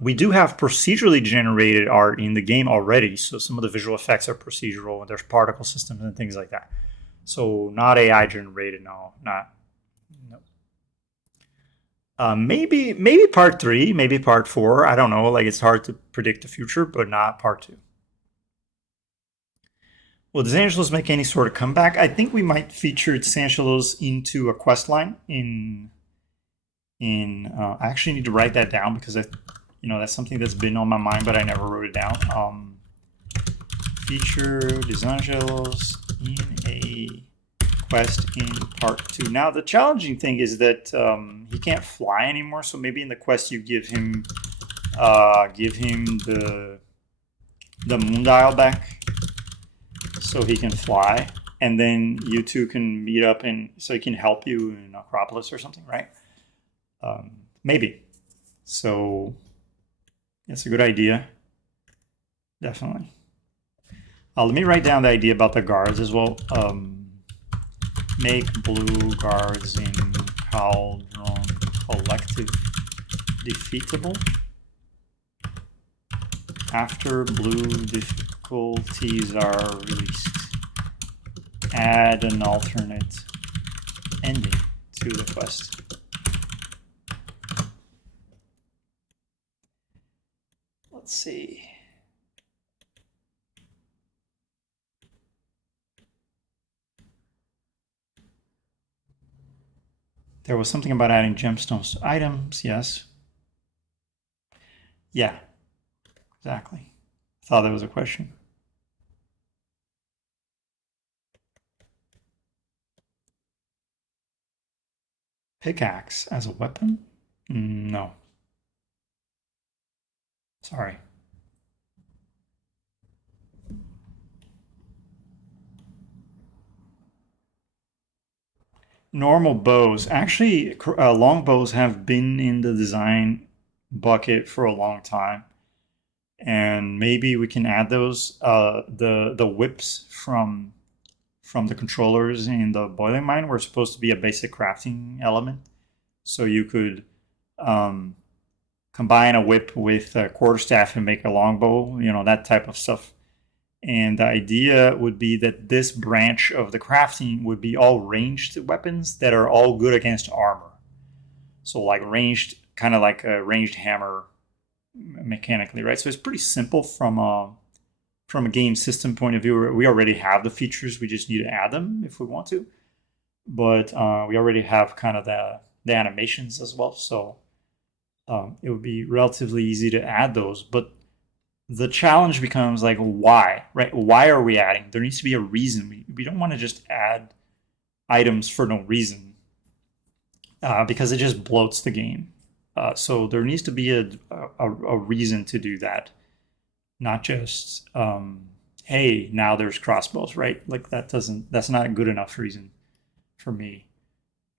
We do have procedurally generated art in the game already, so some of the visual effects are procedural, and there's particle systems and things like that. So not AI generated, no. Maybe part 3, maybe part 4. I don't know. Like, it's hard to predict the future, but not part 2. Will Desangelos make any sort of comeback? I think we might feature Desangelos into a quest line in I actually need to write that down because that's something that's been on my mind, but I never wrote it down. Feature Desangelos in a quest in part 2. Now the challenging thing is that he can't fly anymore, so maybe in the quest you give him the moon dial back, so he can fly, and then you two can meet up, and so he can help you in Acropolis or something, right? Maybe. So that's a good idea. Definitely. Let me write down the idea about the guards as well. Make blue guards in Cauldron Collective defeatable. After blue difficulties are released, add an alternate ending to the quest. let's see. There was something about adding gemstones to items, yes. Yeah, exactly. Thought that was a question. Pickaxe as a weapon? No. Sorry. Normal bows. Actually, long bows have been in the design bucket for a long time. And maybe we can add those the whips from the controllers in the boiling mine were supposed to be a basic crafting element, so you could um, combine a whip with a quarterstaff and make a longbow, that type of stuff. And the idea would be that this branch of the crafting would be all ranged weapons that are all good against armor. So like ranged, kind of like a ranged hammer mechanically, right? So it's pretty simple from a game system point of view. We already have the features; we just need to add them if we want to. But we already have kind of the animations as well, so it would be relatively easy to add those. But the challenge becomes like, why, right? Why are we adding? There needs to be a reason. We don't want to just add items for no reason because it just bloats the game. So there needs to be a reason to do that, not just hey, now there's crossbows, right? Like that's not a good enough reason for me.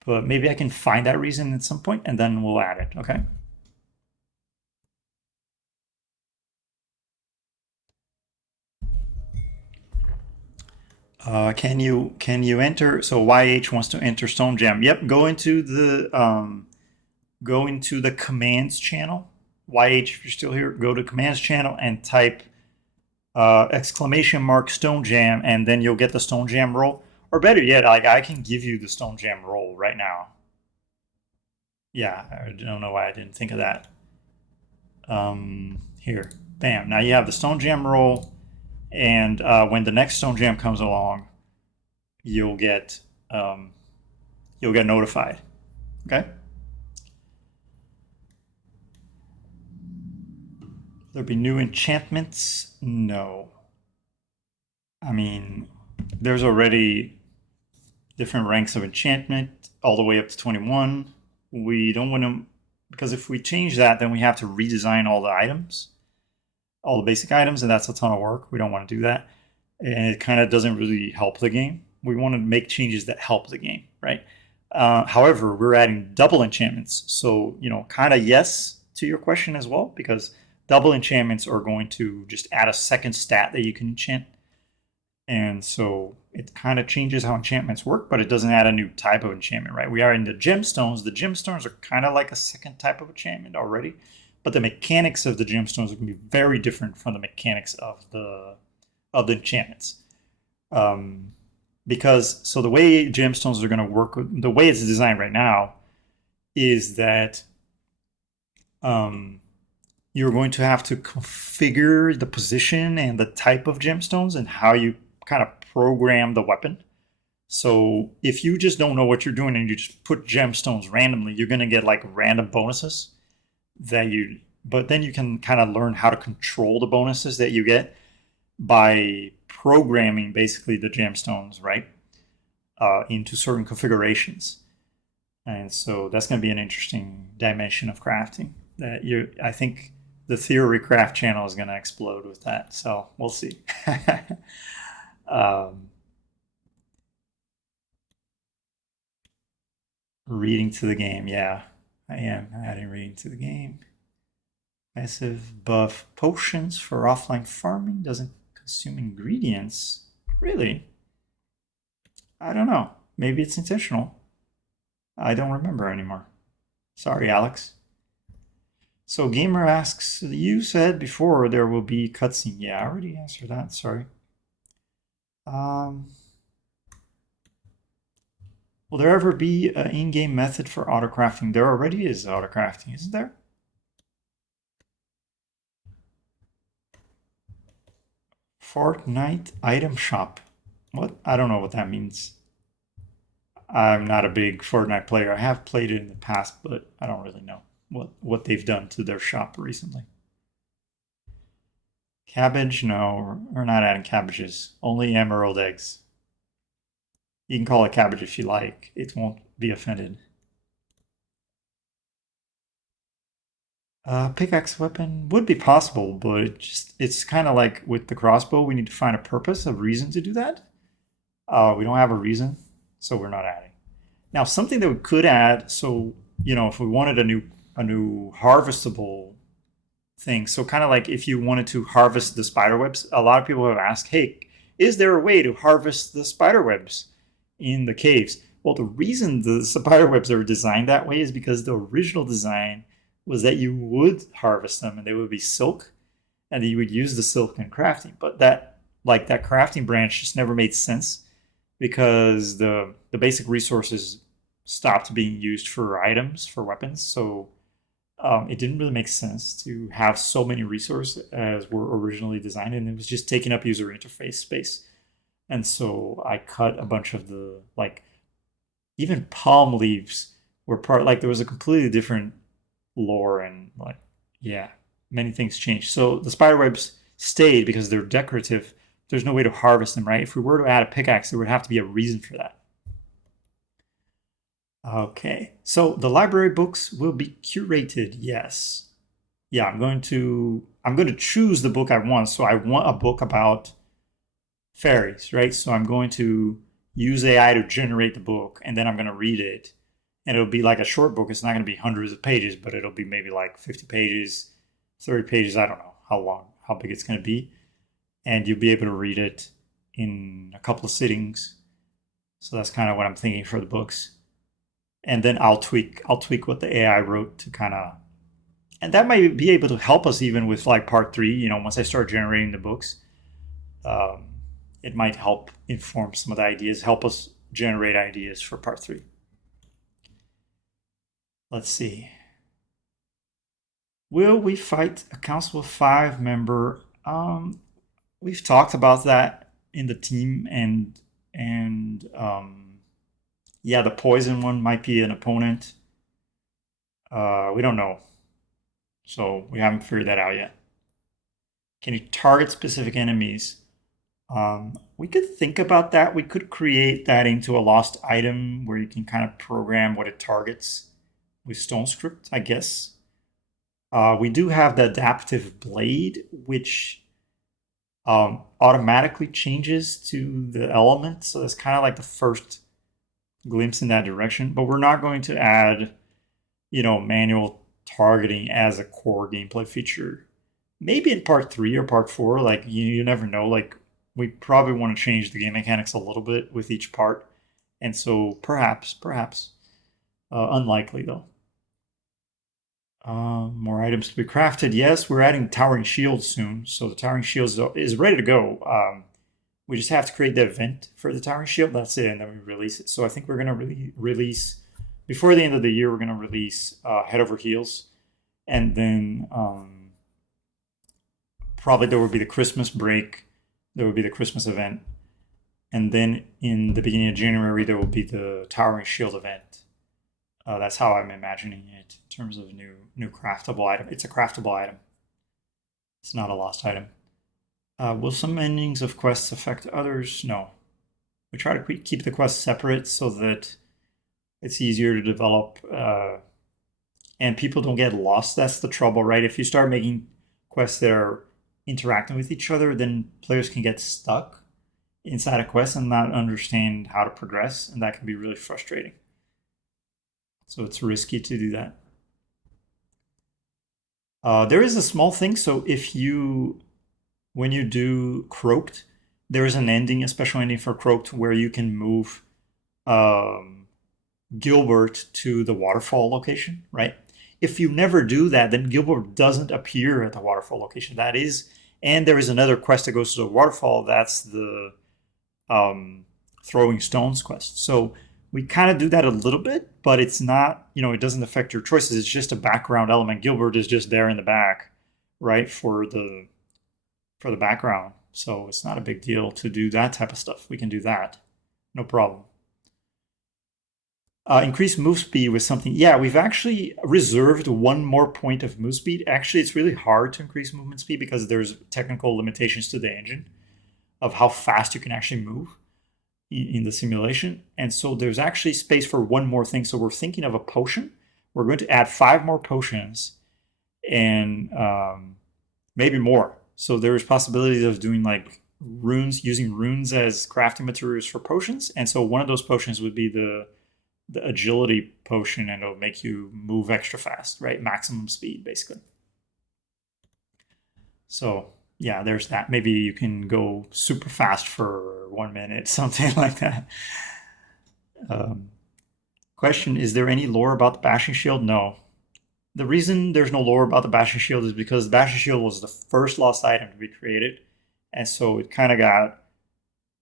But maybe I can find that reason at some point and then we'll add it. Okay. Can you enter? So YH wants to enter Stone Jam. Yep, go into the commands channel. YH, if you're still here, go to commands channel and type exclamation mark Stone Jam, and then you'll get the Stone Jam roll. Or better yet, like I can give you the Stone Jam roll right now. Yeah, I don't know why I didn't think of that. Here, bam. Now you have the Stone Jam roll, and when the next Stone Jam comes along, you'll get um, you'll get notified. Okay. There'll be new enchantments. No, I mean there's already different ranks of enchantment all the way up to 21. We don't want to, because if we change that, then we have to redesign all the items, all the basic items, and that's a ton of work. We don't want to do that, and it kind of doesn't really help the game. We want to make changes that help the game, right? However, we're adding double enchantments, so kind of yes to your question as well, because double enchantments are going to just add a second stat that you can enchant, and so it kind of changes how enchantments work, but it doesn't add a new type of enchantment, right? We are in the gemstones. The gemstones are kind of like a second type of enchantment already, but the mechanics of the gemstones are going to be very different from the mechanics of the enchantments. Because so the way gemstones are going to work, the way it's designed right now, is that you're going to have to configure the position and the type of gemstones and how you kind of program the weapon. So if you just don't know what you're doing and you just put gemstones randomly, you're going to get like random bonuses but then you can kind of learn how to control the bonuses that you get by programming basically the gemstones, right? Into certain configurations. And so that's going to be an interesting dimension of crafting I think the Theory Craft channel is going to explode with that. So we'll see. Reading to the game. Yeah, I am adding reading to the game. Massive buff potions for offline farming. Doesn't consume ingredients. Really? I don't know. Maybe it's intentional. I don't remember anymore. Sorry, Alex. So Gamer asks, you said before there will be cutscene. Yeah, I already answered that. Sorry. Will there ever be an in-game method for autocrafting? There already is autocrafting, isn't there? Fortnite item shop. What? I don't know what that means. I'm not a big Fortnite player. I have played it in the past, but I don't really know what they've done to their shop recently. Cabbage? No, we're not adding cabbages. Only emerald eggs. You can call it cabbage if you like. It won't be offended. Pickaxe weapon would be possible, but it's kind of like with the crossbow, we need to find a purpose, a reason to do that. We don't have a reason, so we're not adding. Now, something that we could add, so if we wanted a new harvestable thing, so kind of like if you wanted to harvest the spider webs, a lot of people have asked, hey, is there a way to harvest the spider webs in the caves? Well, the reason the spider webs are designed that way is because the original design was that you would harvest them and they would be silk and you would use the silk in crafting. But that crafting branch just never made sense because the basic resources stopped being used for items, for weapons. So it didn't really make sense to have so many resources as were originally designed, and it was just taking up user interface space. And so I cut a bunch of the, even palm leaves were there was a completely different lore and many things changed. So the spider webs stayed because they're decorative. There's no way to harvest them, right? If we were to add a pickaxe, there would have to be a reason for that. Okay, so the library books will be curated. Yes. Yeah, I'm going to choose the book I want. So I want a book about fairies, right? So I'm going to use AI to generate the book, and then I'm going to read it. And it'll be like a short book. It's not going to be hundreds of pages, but it'll be maybe like 50 pages, 30 pages. I don't know how big it's going to be. And you'll be able to read it in a couple of sittings. So that's kind of what I'm thinking for the books. And then I'll tweak what the AI wrote to kind of, and that might be able to help us even with part 3. Once I start generating the books, it might help inform some of the ideas, help us generate ideas for part 3. Let's see. Will we fight a council of 5 member? We've talked about that in the team, and the poison one might be an opponent. We don't know, so we haven't figured that out yet. Can you target specific enemies? We could think about that. We could create that into a lost item where you can kind of program what it targets with stone script, I guess. We do have the adaptive blade, which automatically changes to the element. So that's kind of like the first glimpse in that direction. But we're not going to add, manual targeting as a core gameplay feature. Maybe in part 3 or part 4, you never know. We probably want to change the game mechanics a little bit with each part. And so perhaps, unlikely though. More items to be crafted. Yes, we're adding Towering Shields soon. So the Towering Shields is ready to go. We just have to create the event for the Towering Shield. That's it, and then we release it. So I think we're going to release, before the end of the year, we're going to release Head Over Heels. And then probably there will be the Christmas break. There will be the Christmas event. And then in the beginning of January, there will be the Towering Shield event. That's how I'm imagining it in terms of new craftable item. It's a craftable item. It's not a lost item. Will some endings of quests affect others? No. We try to keep the quests separate so that it's easier to develop and people don't get lost. That's the trouble, right? If you start making quests that are interacting with each other, then players can get stuck inside a quest and not understand how to progress, and that can be really frustrating. So it's risky to do that. There is a small thing. So when you do Croaked, there is an ending, a special ending for Croaked, where you can move Gilbert to the waterfall location, right? If you never do that, then Gilbert doesn't appear at the waterfall location. And there is another quest that goes to the waterfall. That's the Throwing Stones quest. So we kind of do that a little bit, but it's not, it doesn't affect your choices. It's just a background element. Gilbert is just there in the back, right, for the background. So it's not a big deal to do that type of stuff. We can do that. No problem. Increase move speed with something. Yeah, we've actually reserved one more point of move speed. Actually, it's really hard to increase movement speed because there's technical limitations to the engine of how fast you can actually move in the simulation. And so there's actually space for one more thing. So we're thinking of a potion. We're going to add 5 more potions and maybe more. So there's possibilities of doing like runes, using runes as crafting materials for potions. And so one of those potions would be the agility potion, and it'll make you move extra fast, right? Maximum speed, basically. So yeah, there's that. Maybe you can go super fast for 1 minute, something like that. Question, is there any lore about the bashing shield? No. The reason there's no lore about the bashing shield is because the bashing shield was the first lost item to be created. And so it kind of got,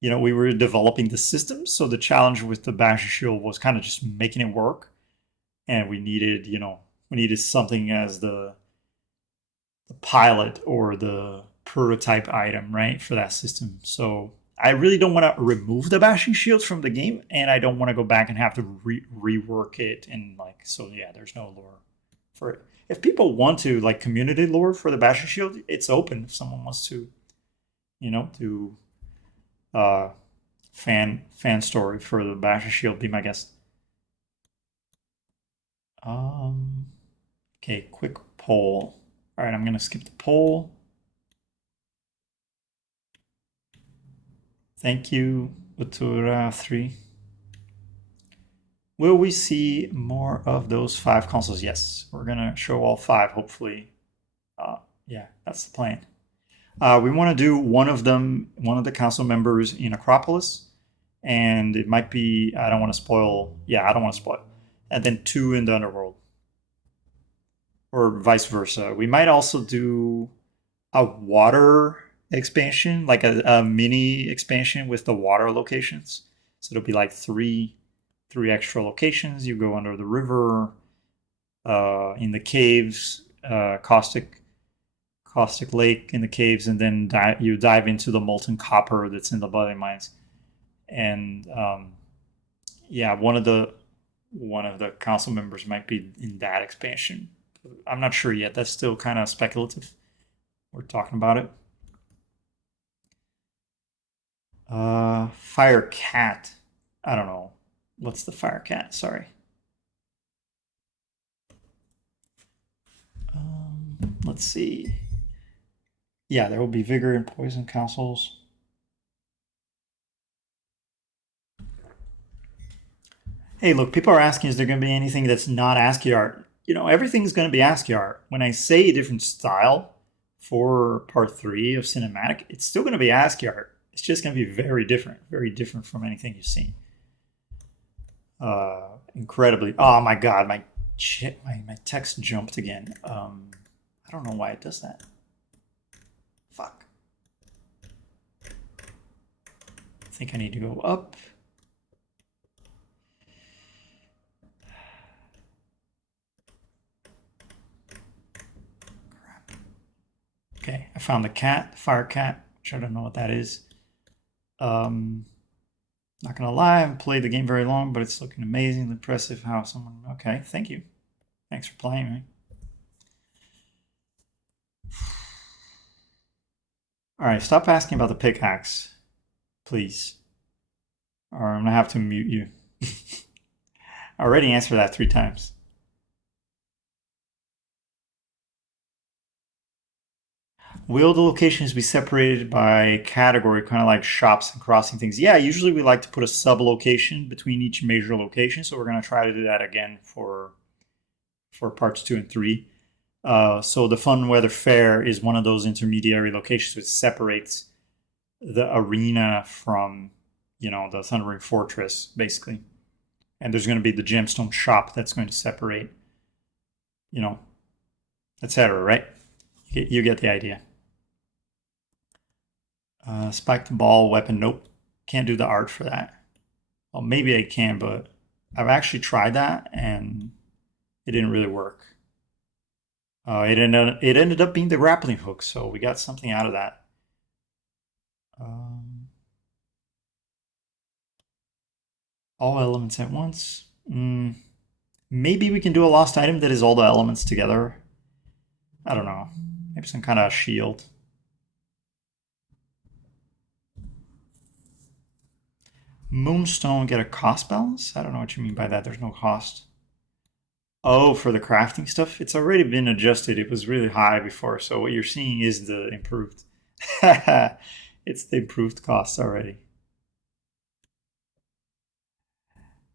we were developing the system. So the challenge with the bashing shield was kind of just making it work. And we needed, something as the pilot or the prototype item, right, for that system. So I really don't want to remove the bashing shields from the game, and I don't want to go back and have to rework it. And so yeah, there's no lore for it. If people want to community lore for the bashing shield, it's open. If someone wants to, do fan story for the bashing shield, be my guest. Okay, quick poll. All right, I'm gonna skip the poll. Thank you, Utura3. Will we see more of those 5 consoles? Yes, we're gonna show all 5, hopefully. Yeah, that's the plan. We want to do one of the council members in Acropolis, and it might be, I don't want to spoil. Yeah, I don't want to spoil. And then 2 in the Underworld, or vice versa. We might also do a water expansion, like a mini expansion with the water locations. So it'll be like three extra locations. You go under the river, in the caves, caustic lake in the caves, and then you dive into the molten copper that's in the bloody mines. And yeah, one of the council members might be in that expansion. I'm not sure yet. That's still kind of speculative. We're talking about it. Fire cat. I don't know. What's the fire cat? Sorry. Let's see. Yeah, there will be vigor and poison councils. Hey, look, people are asking, is there going to be anything that's not ASCII art? Everything's going to be ASCII art. When I say a different style for part 3 of cinematic, it's still going to be ASCII art. It's just going to be very different from anything you've seen. Incredibly. Oh my God, my text jumped again. I don't know why it does that. Fuck. I think I need to go up. Crap. Okay, I found the fire cat, which I don't know what that is. Not gonna lie, I haven't played the game very long, but it's looking amazing, impressive how someone. Okay, thank you. Thanks for playing, man. All right, stop asking about the pickaxe, please, or I'm gonna have to mute you. I already answered that 3 times. Will the locations be separated by category, kind of like shops and crossing things? Yeah, usually we like to put a sub-location between each major location, so we're going to try to do that again for parts 2 and 3. So the Funweather Fair is one of those intermediary locations which separates the arena from, the Thundering Fortress, basically. And there's going to be the Gemstone shop that's going to separate, etc., right? You get the idea. Spiked ball weapon. Nope. Can't do the art for that. Well, maybe I can, but I've actually tried that and it didn't really work. It ended up being the grappling hook, so we got something out of that. Um, all elements at once. Maybe we can do a lost item that is all the elements together. I don't know. Maybe some kind of shield. Moonstone get a cost balance? I don't know what you mean by that. There's no cost. Oh, for the crafting stuff? It's already been adjusted. It was really high before. So what you're seeing is the improved. It's the improved cost already.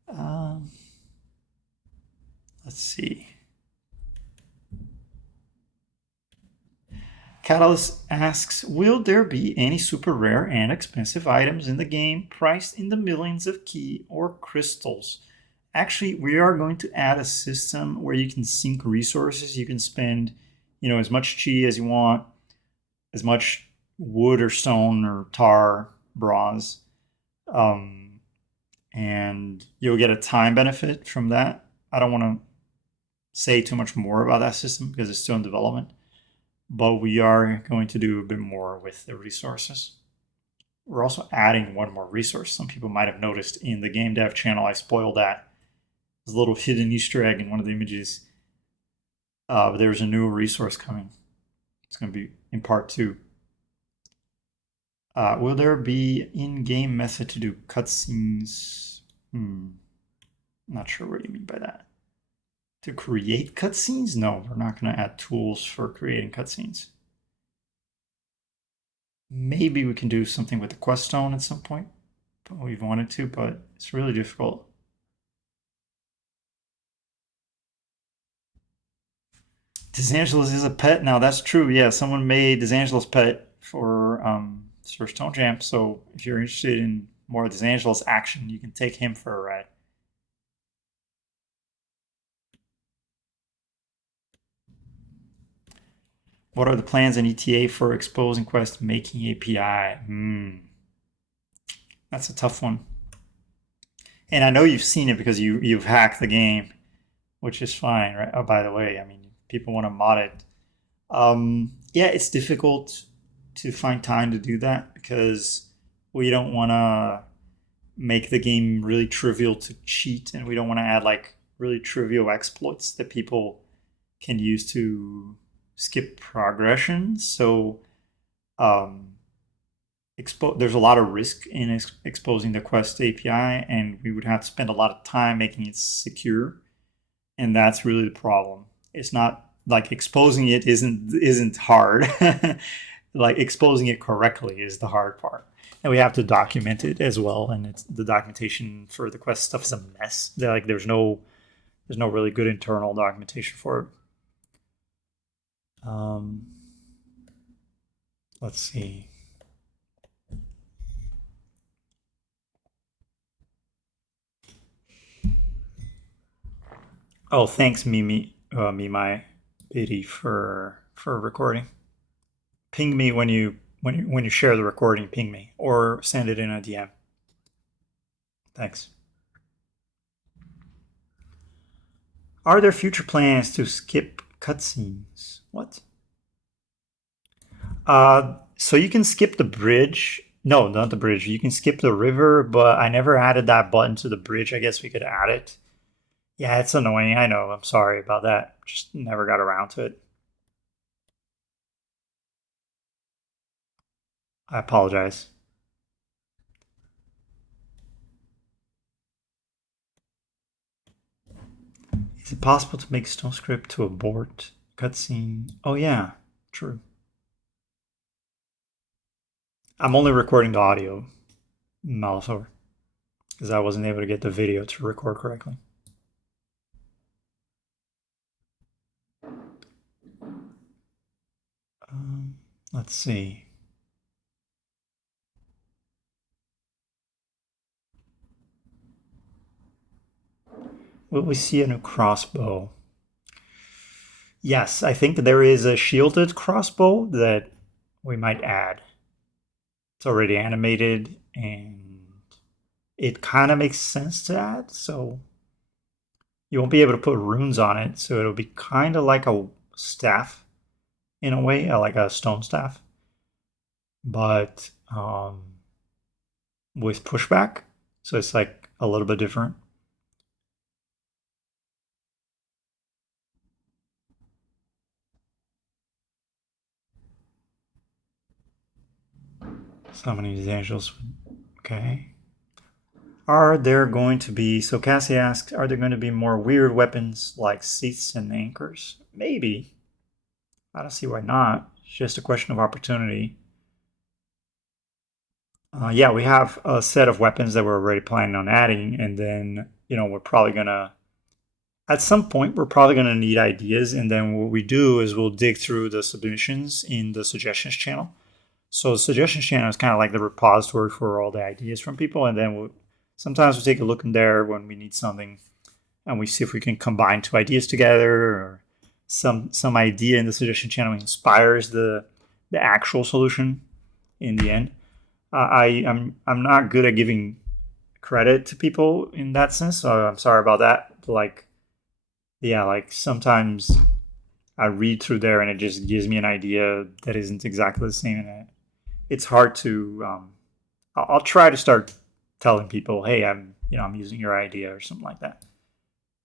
Um, let's see. Catalyst asks, will there be any super rare and expensive items in the game priced in the millions of key or crystals? Actually, we are going to add a system where you can sink resources. You can spend, as much chi as you want, as much wood or stone or tar, bronze, um, and you'll get a time benefit from that. I don't want to say too much more about that system because it's still in development, but we are going to do a bit more with the resources. We're also adding one more resource. Some people might have noticed in the game dev channel, I spoiled that. There's a little hidden Easter egg in one of the images. But there's a new resource coming. It's going to be in part 2. Will there be in-game method to do cutscenes? Not sure what you mean by that. To create cutscenes? No, we're not going to add tools for creating cutscenes. Maybe we can do something with the quest stone at some point. But we've wanted to, but it's really difficult. DesAngelis is a pet now. That's true. Yeah, someone made DesAngelis pet for Stone Jam. So if you're interested in more DesAngelis action, you can take him for a ride. What are the plans in ETA for exposing Quest making API? That's a tough one. And I know you've seen it because you've hacked the game, which is fine, right? Oh, by the way, I mean, people want to mod it. Yeah, it's difficult to find time to do that because we don't want to make the game really trivial to cheat, and we don't want to add like really trivial exploits that people can use to skip progression. So there's a lot of risk in exposing the Quest API, and we would have to spend a lot of time making it secure, and that's really the problem. It's not like exposing it isn't hard. Like exposing it correctly is the hard part, and we have to document it as well. And the documentation for the Quest stuff is a mess. There's no really good internal documentation for it. Let's see. Oh, thanks, Mimi, Mimai Biddy for recording. Ping me when you share the recording. Ping me or send it in a DM. Thanks. Are there future plans to skip cutscenes? What? So you can skip the bridge. No, not the bridge. You can skip the river, but I never added that button to the bridge. I guess we could add it. Yeah, it's annoying. I know. I'm sorry about that. Just never got around to it. I apologize. Is it possible to make Stone Script to abort cutscene? Oh yeah, true. I'm only recording the audio, Malisover, because I wasn't able to get the video to record correctly. Let's see. Will we see a new crossbow? Yes, I think there is a shielded crossbow that we might add. It's already animated and it kind of makes sense to add, so you won't be able to put runes on it, so it'll be kind of like a staff in a way, like a stone staff. But um, with pushback. So it's like a little bit different. Summoning these angels. Okay. Are there going to be, so Cassie asks, are there going to be more weird weapons like seats and anchors? Maybe. I don't see why not. It's just a question of opportunity. Yeah, we have a set of weapons that we're already planning on adding, and then, we're probably going to, at some point, we're probably going to need ideas, and then what we do is we'll dig through the submissions in the suggestions channel. So the suggestions channel is kind of like the repository for all the ideas from people, and then sometimes we take a look in there when we need something, and we see if we can combine two ideas together, or some idea in the suggestion channel inspires the actual solution in the end. I'm not good at giving credit to people in that sense, so I'm sorry about that. But like sometimes I read through there and it just gives me an idea that isn't exactly the same, and it's hard to. I'll try to start telling people, "Hey, I'm using your idea" or something like that.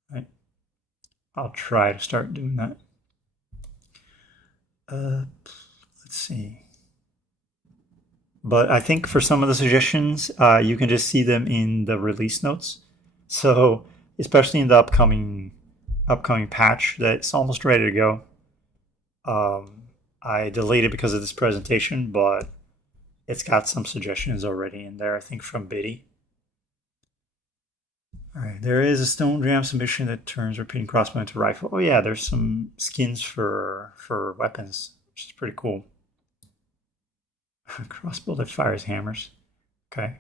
Right? I'll try to start doing that. Let's see. But I think for some of the suggestions, you can just see them in the release notes. So especially in the upcoming patch that's almost ready to go. I delayed it because of this presentation, but it's got some suggestions already in there, I think from Biddy. All right, there is a Stone Jam submission that turns repeating crossbow into rifle. Oh yeah, there's some skins for weapons, which is pretty cool. Crossbow that fires hammers. Okay,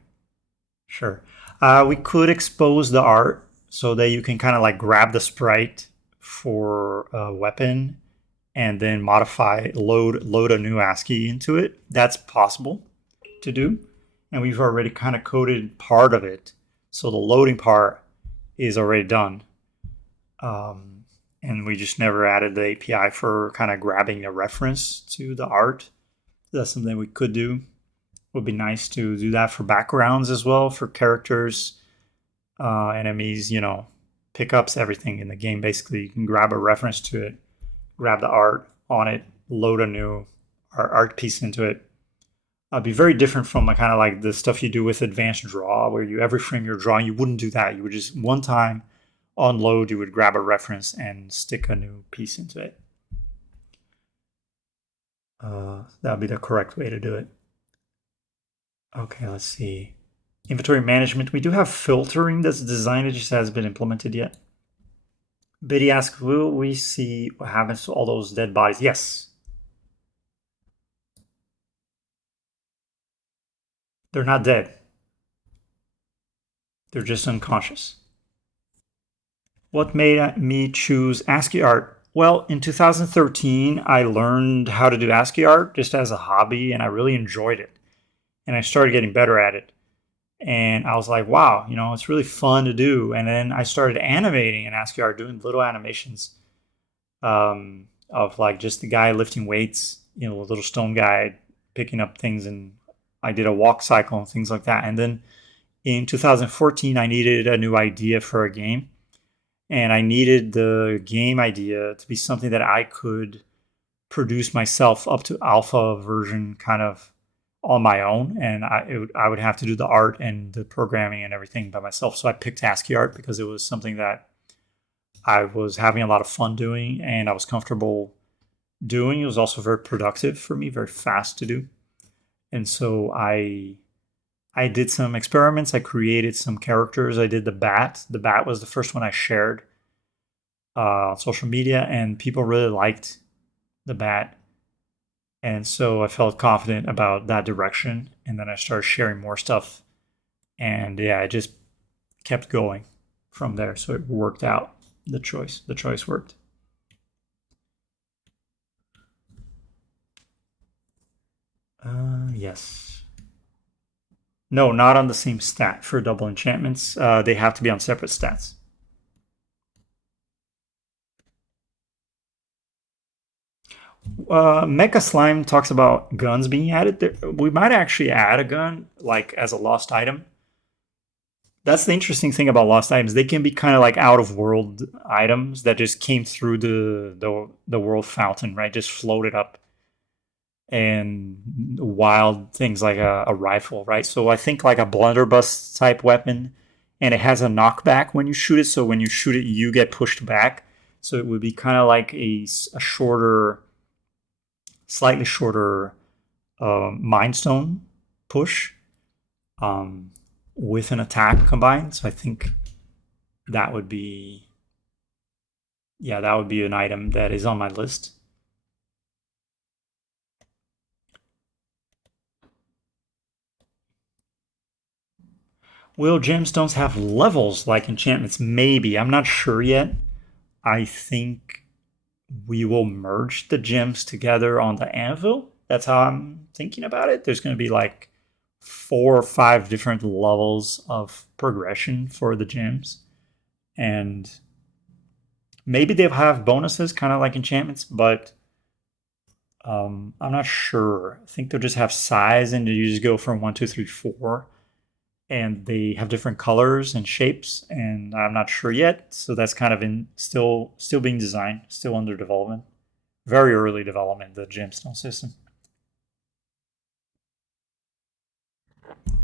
sure. We could expose the art so that you can kind of like grab the sprite for a weapon and then modify, load a new ASCII into it. That's possible to do, and we've already kind of coded part of it, so the loading part is already done. And we just never added the API for kind of grabbing a reference to the art. That's something we could do. Would be nice to do that for backgrounds as well, for characters, enemies, pickups, everything in the game. Basically, you can grab a reference to it, grab the art on it, load a new art piece into it. Be very different from kind of like the stuff you do with advanced draw, where every frame you're drawing, you wouldn't do that. You would just one time on load, you would grab a reference and stick a new piece into it. That would be the correct way to do it. Okay, let's see. Inventory management. We do have filtering that's designed. It just hasn't been implemented yet. Biddy asks, will we see what happens to all those dead bodies? Yes. They're not dead. They're just unconscious. What made me choose ASCII art? Well, in 2013, I learned how to do ASCII art just as a hobby, and I really enjoyed it. And I started getting better at it. And I was like, wow, it's really fun to do. And then I started animating in ASCII art, doing little animations of like just the guy lifting weights, a little stone guy picking up things. And I did a walk cycle and things like that. And then in 2014, I needed a new idea for a game. And I needed the game idea to be something that I could produce myself up to alpha version kind of on my own, and I would have to do the art and the programming and everything by myself. So I picked ASCII art because it was something that I was having a lot of fun doing and I was comfortable doing. It was also very productive for me, very fast to do. And so I did some experiments. I created some characters. I did the bat. The bat was the first one I shared on social media, and people really liked the bat. And so I felt confident about that direction. And then I started sharing more stuff. And yeah, I just kept going from there. So it worked out. The choice worked. Yes. No, not on the same stat for double enchantments. They have to be on separate stats. Mecha Slime talks about guns being added. We might actually add a gun like as a lost item. That's the interesting thing about lost items. They can be kind of like out of world items that just came through the world fountain, right? Just floated up, and wild things like a rifle, right? So I think like a blunderbuss type weapon, and it has a knockback when you shoot it. So when you shoot it, you get pushed back. So it would be kind of like a shorter, slightly shorter Mind Stone push, um, with an attack combined. So I think that would be, yeah, that would be an item that is on my list. Will gemstones have levels like enchantments? Maybe. I'm not sure yet. I think we will merge the gems together on the anvil. That's how I'm thinking about it. There's going to be like 4 or 5 different levels of progression for the gems. And maybe they'll have bonuses, kind of like enchantments, but I'm not sure. I think they'll just have size, and you just go from 1, 2, 3, 4, and they have different colors and shapes, and I'm not sure yet. So that's kind of in still being designed, still under development, very early development. The gemstone system.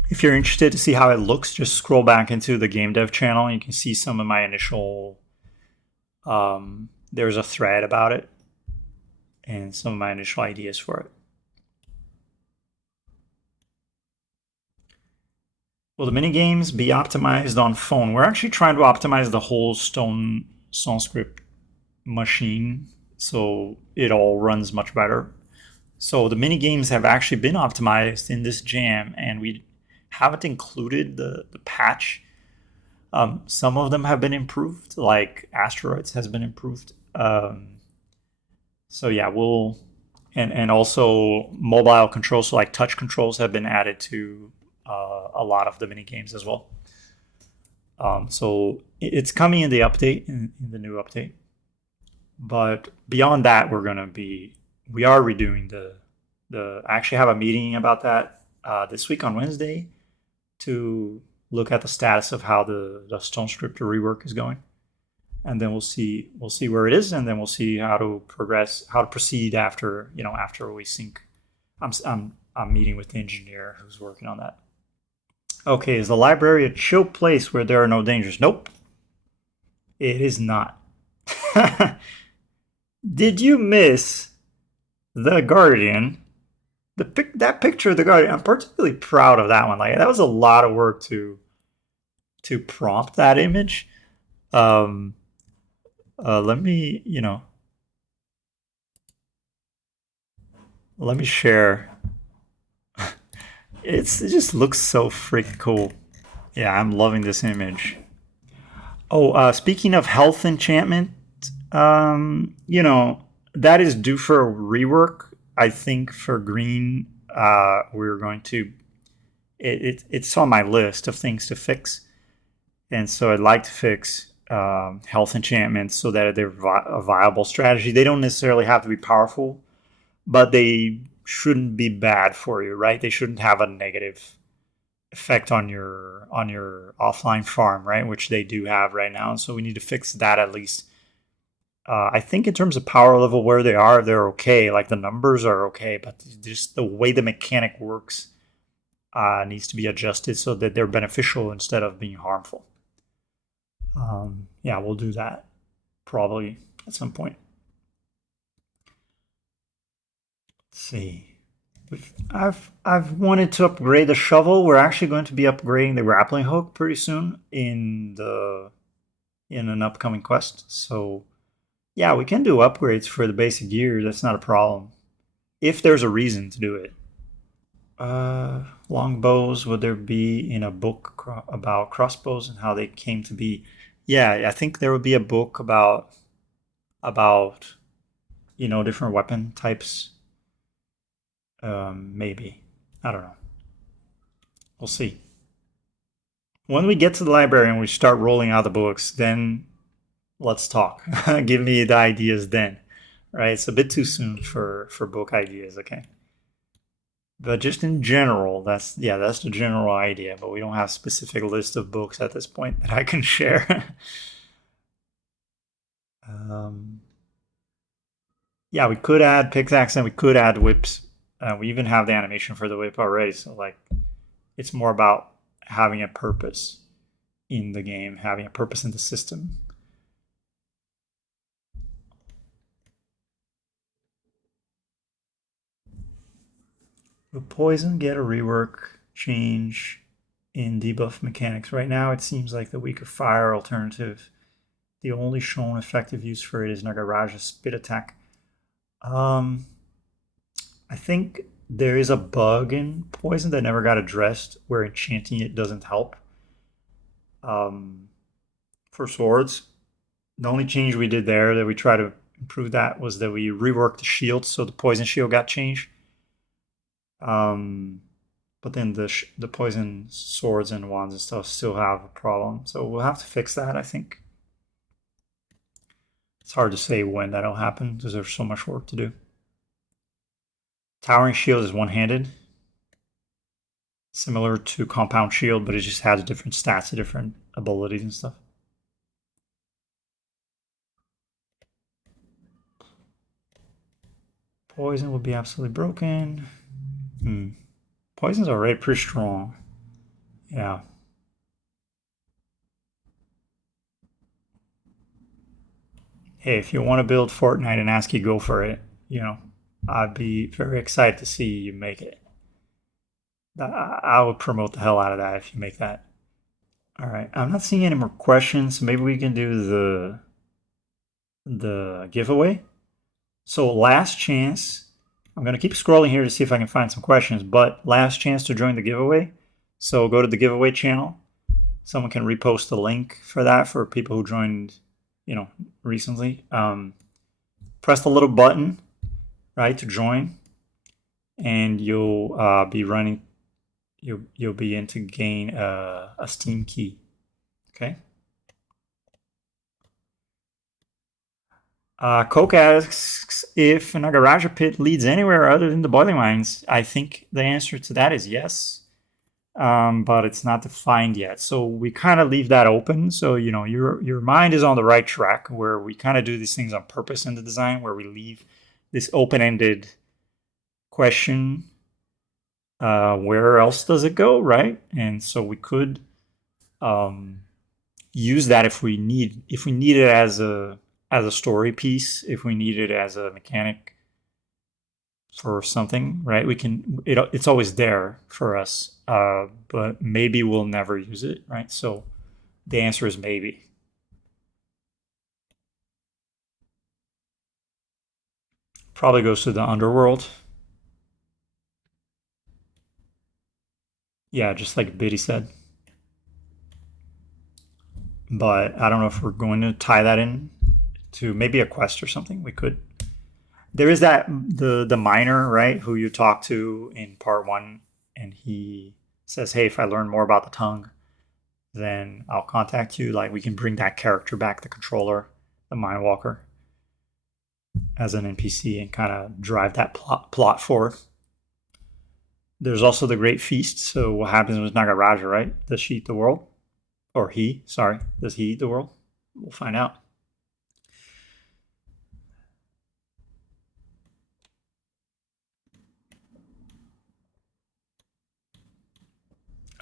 If you're interested to see how it looks, just scroll back into the game dev channel. And you can see some of my initial. There's a thread about it, and some of my initial ideas for it. Will the mini games be optimized on phone? We're actually trying to optimize the whole Stone Script machine so it all runs much better. So the mini games have actually been optimized in this jam, and we haven't included the patch. Some of them have been improved, like Asteroids has been improved. So yeah, we'll and also mobile controls, so like touch controls, have been added to a lot of the mini games as well. So it's coming in the update, in the new update. But beyond that, we are redoing the. I actually have a meeting about that this week on Wednesday to look at the status of how the Stone Scriptor rework is going, and then we'll see where it is, and then we'll see how to progress, how to proceed after after we sync. I'm meeting with the engineer who's working on that. Okay, is the library a chill place where there are no dangers? Nope, it is not. Did you miss the Guardian? That picture of the Guardian, I'm particularly proud of that one. Like, that was a lot of work to prompt that image. Um, let me let me share. It just looks so freaking cool. Yeah, I'm loving this image. Oh, speaking of health enchantment, that is due for a rework. I think for green, we're going to. It's on my list of things to fix, and so I'd like to fix health enchantments so that they're a viable strategy. They don't necessarily have to be powerful, but they shouldn't be bad for you, right? They shouldn't have a negative effect on your offline farm, right? Which they do have right now. So we need to fix that at least. I think in terms of power level, where they are, they're okay. Like, the numbers are okay, but just the way the mechanic works needs to be adjusted so that they're beneficial instead of being harmful. Yeah, we'll do that probably at some point. Let's see. I've wanted to upgrade the shovel. We're actually going to be upgrading the grappling hook pretty soon in an upcoming quest. So yeah, we can do upgrades for the basic gear. That's not a problem if there's a reason to do it. Longbows, would there be in a book about crossbows and how they came to be? Yeah, I think there would be a book about different weapon types. Maybe, I don't know. We'll see. When we get to the library and we start rolling out the books, then let's talk. Give me the ideas then. right? It's a bit too soon for book ideas, okay? But just in general, that's that's the general idea. But we don't have a specific list of books at this point that I can share. um, yeah, we could add pickaxe and we could add whips. We even have the animation for the whip already. So like, it's more about having a purpose in the game, having a purpose in the system. Will poison get a rework change in debuff mechanics? Right now, it seems like the weaker fire alternative. The only shown effective use for it is Nagaraja's spit attack. I think there is a bug in poison that never got addressed where enchanting it doesn't help. For swords, the only change we did there that we tried to improve that was that we reworked the shield, so the poison shield got changed. But then the poison swords and wands and stuff still have a problem, so we'll have to fix that. I think it's hard to say when that'll happen because there's so much work to do. Towering shield is one-handed, similar to compound shield, but it just has different stats, different abilities and stuff. Poison will be absolutely broken. Poison's already pretty strong. Yeah. Hey, if you want to build Fortnite and ASCII, go for it. You know, I'd be very excited to see you make it. I would promote the hell out of that if you make that. All right, I'm not seeing any more questions. So maybe we can do the giveaway. So last chance. I'm gonna keep scrolling here to see if I can find some questions. But last chance to join the giveaway. So go to the giveaway channel. Someone can repost the link for that for people who joined, recently. Press the little button, right, to join, and you'll be running. You'll be in to gain a Steam key. Okay. Coke asks if Nagaraja pit leads anywhere other than the boiling mines. I think the answer to that is yes, but it's not defined yet. So we kind of leave that open. So your mind is on the right track, where we kind of do these things on purpose in the design, where we leave this open-ended question. Where else does it go, right? And so we could use that if we need it as a story piece, if we need it as a mechanic for something, right? It's always there for us, but maybe we'll never use it, right? So the answer is maybe. Probably goes to the underworld. Yeah, just like Biddy said. But I don't know if we're going to tie that in to maybe a quest or something. We could. There is the miner, right, who you talk to in part 1, and he says, hey, if I learn more about the tongue, then I'll contact you. Like, we can bring that character back, the controller, the mine walker, as an NPC and kind of drive that plot forward. There's also the Great Feast. So what happens with Nagaraja, right? Does she eat the world? Or he, sorry. Does he eat the world? We'll find out.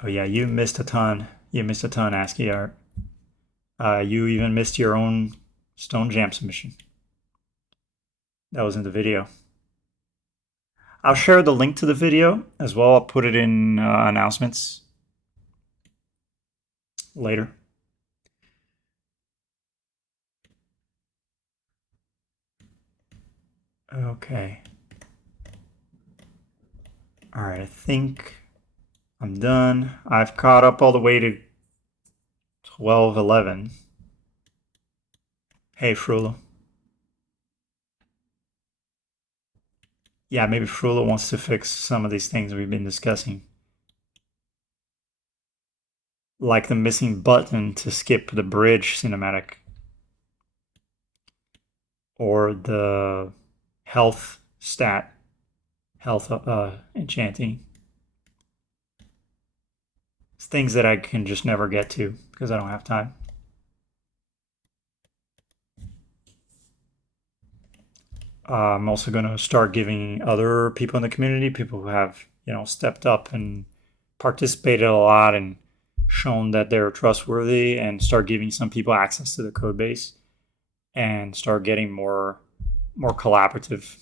Oh yeah, you missed a ton. You missed a ton, ASCII art. You even missed your own Stone Jam submission. That was in the video. I'll share the link to the video as well. I'll put it in announcements later. Okay. All right, I think I'm done. I've caught up all the way to 12:11. Hey, Frula. Yeah, maybe Frula wants to fix some of these things we've been discussing. Like the missing button to skip the bridge cinematic. Or the health stat, health enchanting. It's things that I can just never get to because I don't have time. I'm also going to start giving other people in the community, people who have, stepped up and participated a lot and shown that they're trustworthy, and start giving some people access to the code base and start getting more collaborative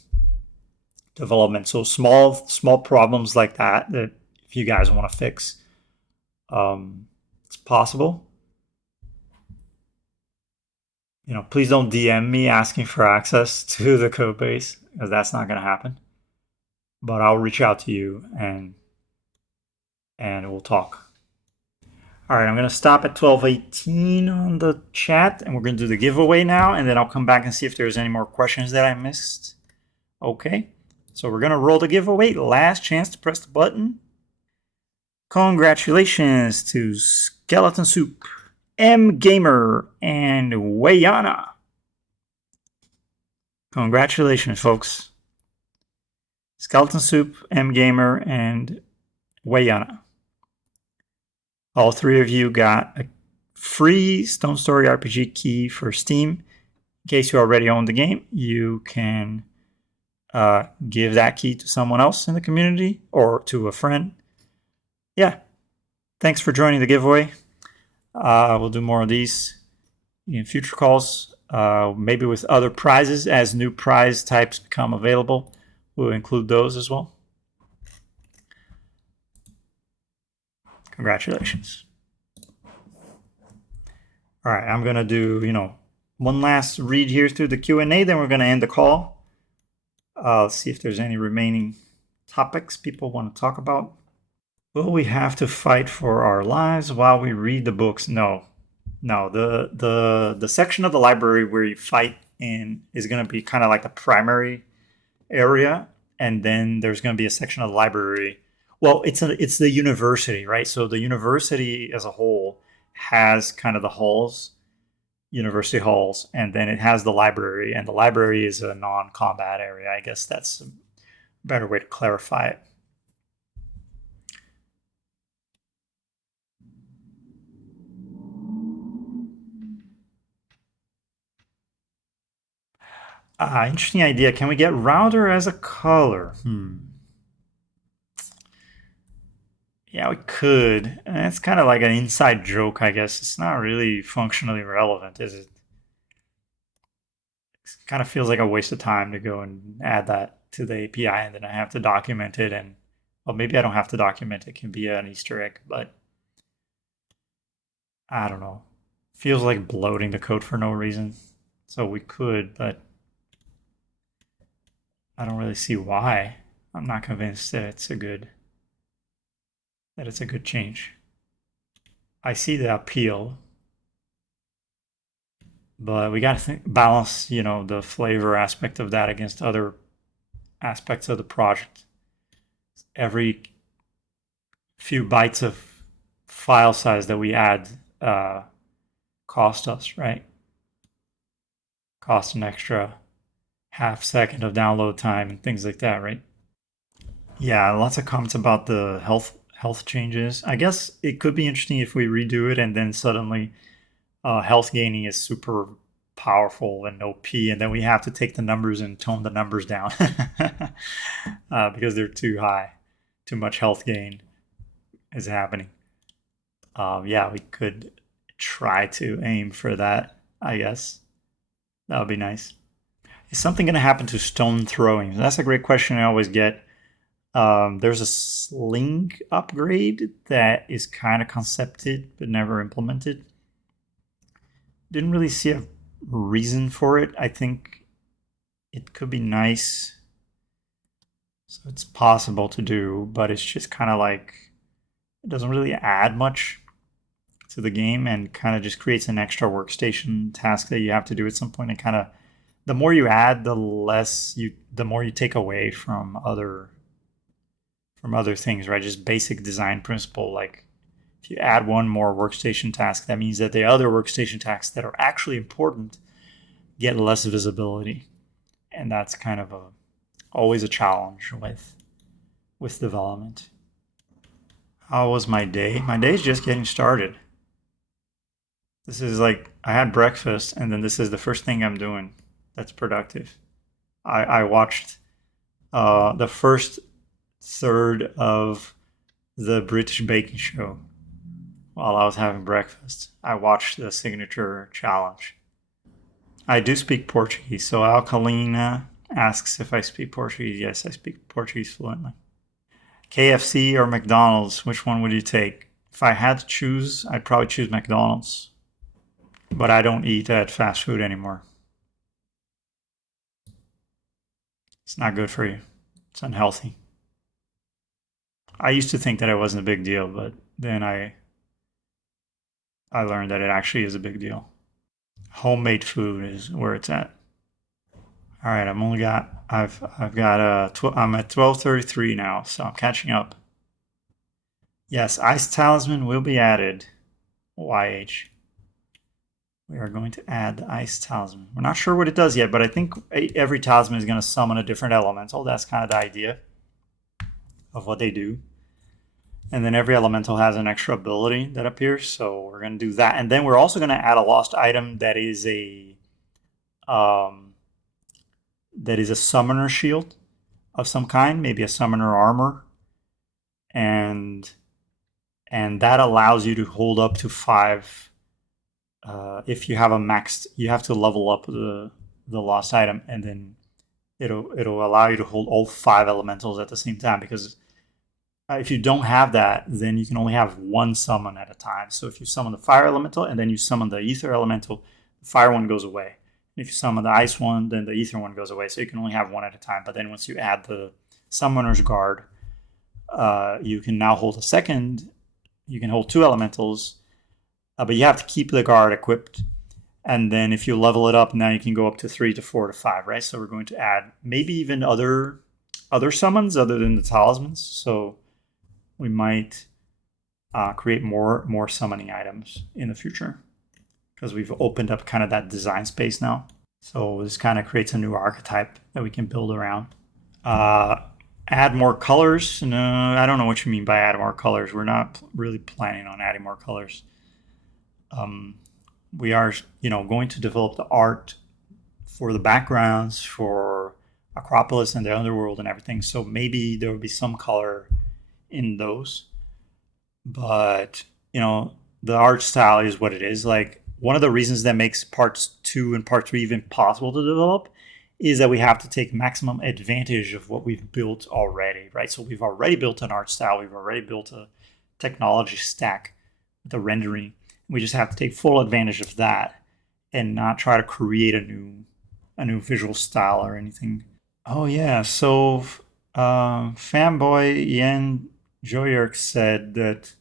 development. So small problems like that if you guys want to fix, it's possible. Please don't DM me asking for access to the code base, because that's not going to happen. But I'll reach out to you and we'll talk. All right, I'm going to stop at 12:18 on the chat, and we're going to do the giveaway now, and then I'll come back and see if there's any more questions that I missed. Okay, so we're going to roll the giveaway. Last chance to press the button. Congratulations to Skeleton Soup, M Gamer, and Wayana. Congratulations, folks. Skeleton Soup, M Gamer, and Wayana. All three of you got a free Stone Story RPG key for Steam. In case you already own the game, you can give that key to someone else in the community or to a friend. Yeah, thanks for joining the giveaway. We'll do more of these in future calls, maybe with other prizes. As new prize types become available, we'll include those as well. Congratulations. All right, I'm going to do, one last read here through the Q&A, then we're going to end the call. Let's see if there's any remaining topics people want to talk about. Will we have to fight for our lives while we read the books? No. The section of the library where you fight in is going to be kind of like the primary area, and then there's going to be a section of the library. Well, it's the university, right? So the university as a whole has kind of the halls, university halls, and then it has the library, and the library is a non-combat area. I guess that's a better way to clarify it. Interesting idea. Can we get router as a color? Yeah, we could. It's kind of like an inside joke, I guess. It's not really functionally relevant, is it? It kind of feels like a waste of time to go and add that to the API, and then I have to document it. And well, maybe I don't have to document it. It can be an Easter egg, but I don't know. Feels like bloating the code for no reason. So we could, but I don't really see why. I'm not convinced that it's a good change. I see the appeal, but we got to balance, the flavor aspect of that against other aspects of the project. Every few bytes of file size that we add cost us, right? Cost an extra half second of download time and things like that, right? Yeah, lots of comments about the health changes. I guess it could be interesting if we redo it and then suddenly health gaining is super powerful and OP, and then we have to take the numbers and tone the numbers down because they're too high. Too much health gain is happening. Yeah, we could try to aim for that, I guess. That would be nice. Is something going to happen to stone throwing? That's a great question I always get. There's a sling upgrade that is kind of concepted but never implemented. Didn't really see a reason for it. I think it could be nice. So it's possible to do, but it's just kind of like, it doesn't really add much to the game and kind of just creates an extra workstation task that you have to do at some point. And kind of, the more you add, the more you take away from other things, right? Just basic design principle. Like if you add one more workstation task, that means that the other workstation tasks that are actually important get less visibility. and that's kind of always a challenge with development. How was my day? My day's just getting started. This is like I had breakfast, and then this is the first thing I'm doing that's productive. I watched the first third of the British baking show while I was having breakfast. I watched the signature challenge. I do speak Portuguese, so Alcalina asks if I speak Portuguese. Yes, I speak Portuguese fluently. KFC or McDonald's, which one would you take? If I had to choose, I'd probably choose McDonald's, but I don't eat at fast food anymore. It's not good for you. It's unhealthy. I used to think that it wasn't a big deal, but then I learned that it actually is a big deal. Homemade food is where it's at. All right, I'm at 12:33 now, so I'm catching up. Yes, Ice Talisman will be added. YH. We are going to add the Ice Talisman. We're not sure what it does yet, but I think every talisman is going to summon a different elemental. That's kind of the idea of what they do. And then every elemental has an extra ability that appears, so we're going to do that. And then we're also going to add a lost item that is a summoner shield of some kind, maybe a summoner armor, and that allows you to hold up to 5. If you have a maxed, you have to level up the lost item, and then it'll allow you to hold all 5 elementals at the same time, because if you don't have that, then you can only have one summon at a time. So if you summon the fire elemental and then you summon the ether elemental, the fire one goes away. And if you summon the ice one, then the ether one goes away. So you can only have one at a time. But then once you add the summoner's guard, you can now hold a second. You can hold 2 elementals, but you have to keep the guard equipped. And then if you level it up, now you can go up to 3 to 4 to 5, right? So we're going to add maybe even other summons other than the talismans. So we might create more summoning items in the future, because we've opened up kind of that design space now. So this kind of creates a new archetype that we can build around. Add more colors? No, I don't know what you mean by add more colors. We're not really planning on adding more colors. We are, going to develop the art for the backgrounds for Acropolis and the underworld and everything. So maybe there will be some color in those, but the art style is what it is. Like, one of the reasons that makes parts 2 and part 3 even possible to develop is that we have to take maximum advantage of what we've built already, right? So we've already built an art style, we've already built a technology stack, the rendering. We just have to take full advantage of that and not try to create a new visual style or anything. Oh yeah, so fanboy Yen Joyerk said that,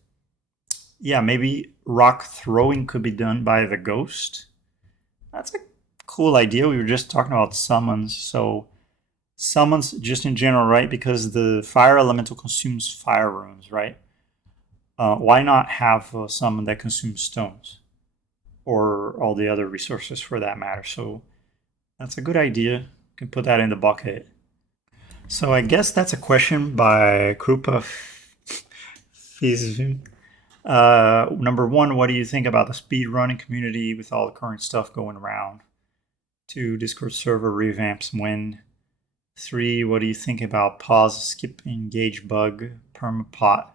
yeah, maybe rock throwing could be done by the ghost. That's a cool idea. We were just talking about summons. So summons just in general, right? Because the fire elemental consumes fire runes, right? Why not have a summon that consumes stones or all the other resources for that matter? So that's a good idea. You can put that in the bucket. So I guess that's a question by Krupa Fizvim. Number 1, what do you think about the speedrunning community with all the current stuff going around? 2, Discord server revamps when? 3, what do you think about pause, skip, engage bug, permapot,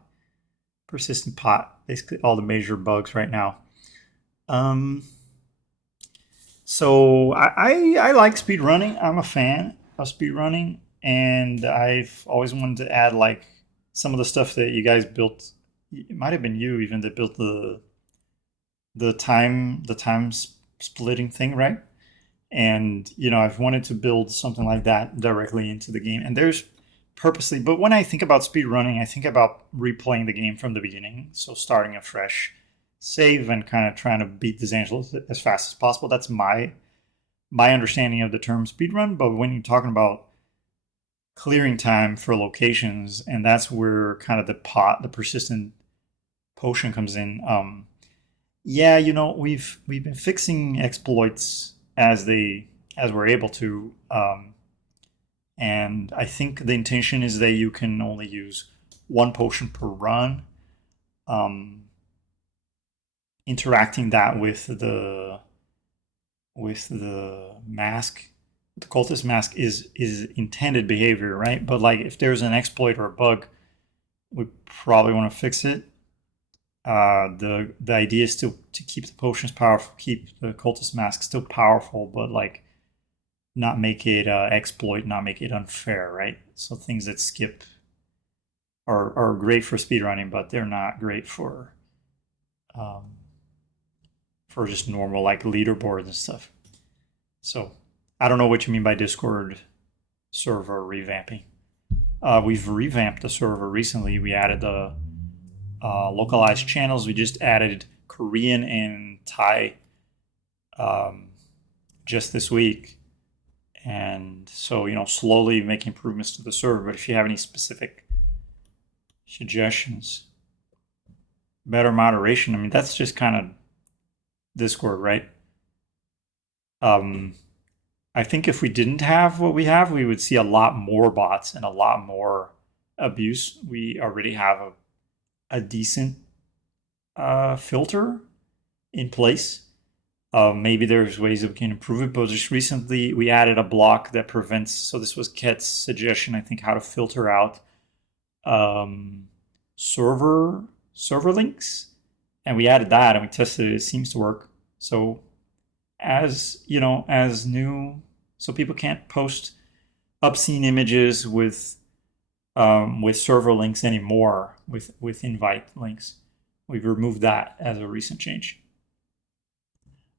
persistent pot, basically all the major bugs right now. So I like speedrunning. I'm a fan of speedrunning, and I've always wanted to add like some of the stuff that you guys built. It might have been you even that built the time splitting thing, right? And I've wanted to build something like that directly into the game. And there's purposely, but when I think about speedrunning, I think about replaying the game from the beginning. So starting a fresh save and kind of trying to beat this angel as fast as possible. That's my understanding of the term speedrun. But when you're talking about clearing time for locations, and that's where kind of the persistent potion comes in. We've been fixing exploits as we're able to. And I think the intention is that you can only use one potion per run. Interacting that with the mask, the cultist mask is intended behavior, right? But like if there's an exploit or a bug, we probably want to fix it. The idea is to keep the potions powerful, keep the cultist mask still powerful, but like not make it exploit, not make it unfair, right? So things that skip are great for speedrunning, but they're not great for just normal like leaderboards and stuff. So I don't know what you mean by Discord server revamping. We've revamped the server recently. We added the localized channels. We just added Korean and Thai just this week. And so, slowly make improvements to the server. But if you have any specific suggestions, better moderation, I mean, that's just kind of Discord, right? I think if we didn't have what we have, we would see a lot more bots and a lot more abuse. We already have a decent filter in place. Maybe there's ways that we can improve it, but just recently we added a block that prevents. So this was Ket's suggestion, I think, how to filter out server links, and we added that and we tested it. It seems to work. So as new, so people can't post obscene images with server links anymore, with invite links. We've removed that as a recent change,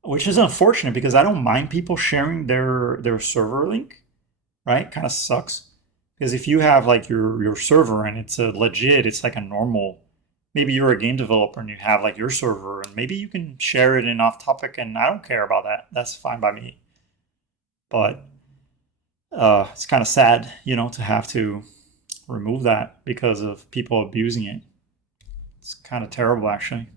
which is unfortunate because I don't mind people sharing their server link, right? Kind of sucks because if you have like your server and it's it's like a normal, maybe you're a game developer and you have like your server and maybe you can share it in off topic, and I don't care about that. That's fine by me. But it's kind of sad, to have to remove that because of people abusing it. It's kind of terrible, actually.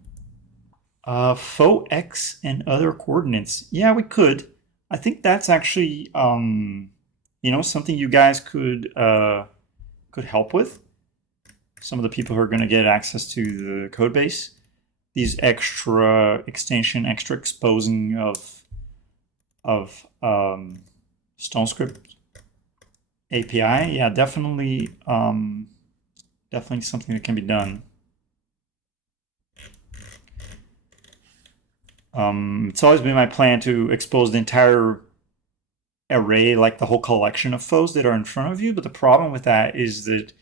Faux X and other coordinates. Yeah, we could. I think that's actually, something you guys could help with. Some of the people who are going to get access to the code base. These extra extension, extra exposing of StoneScript API. Yeah, definitely something that can be done. It's always been my plan to expose the entire array, like the whole collection of foes that are in front of you. But the problem with that is that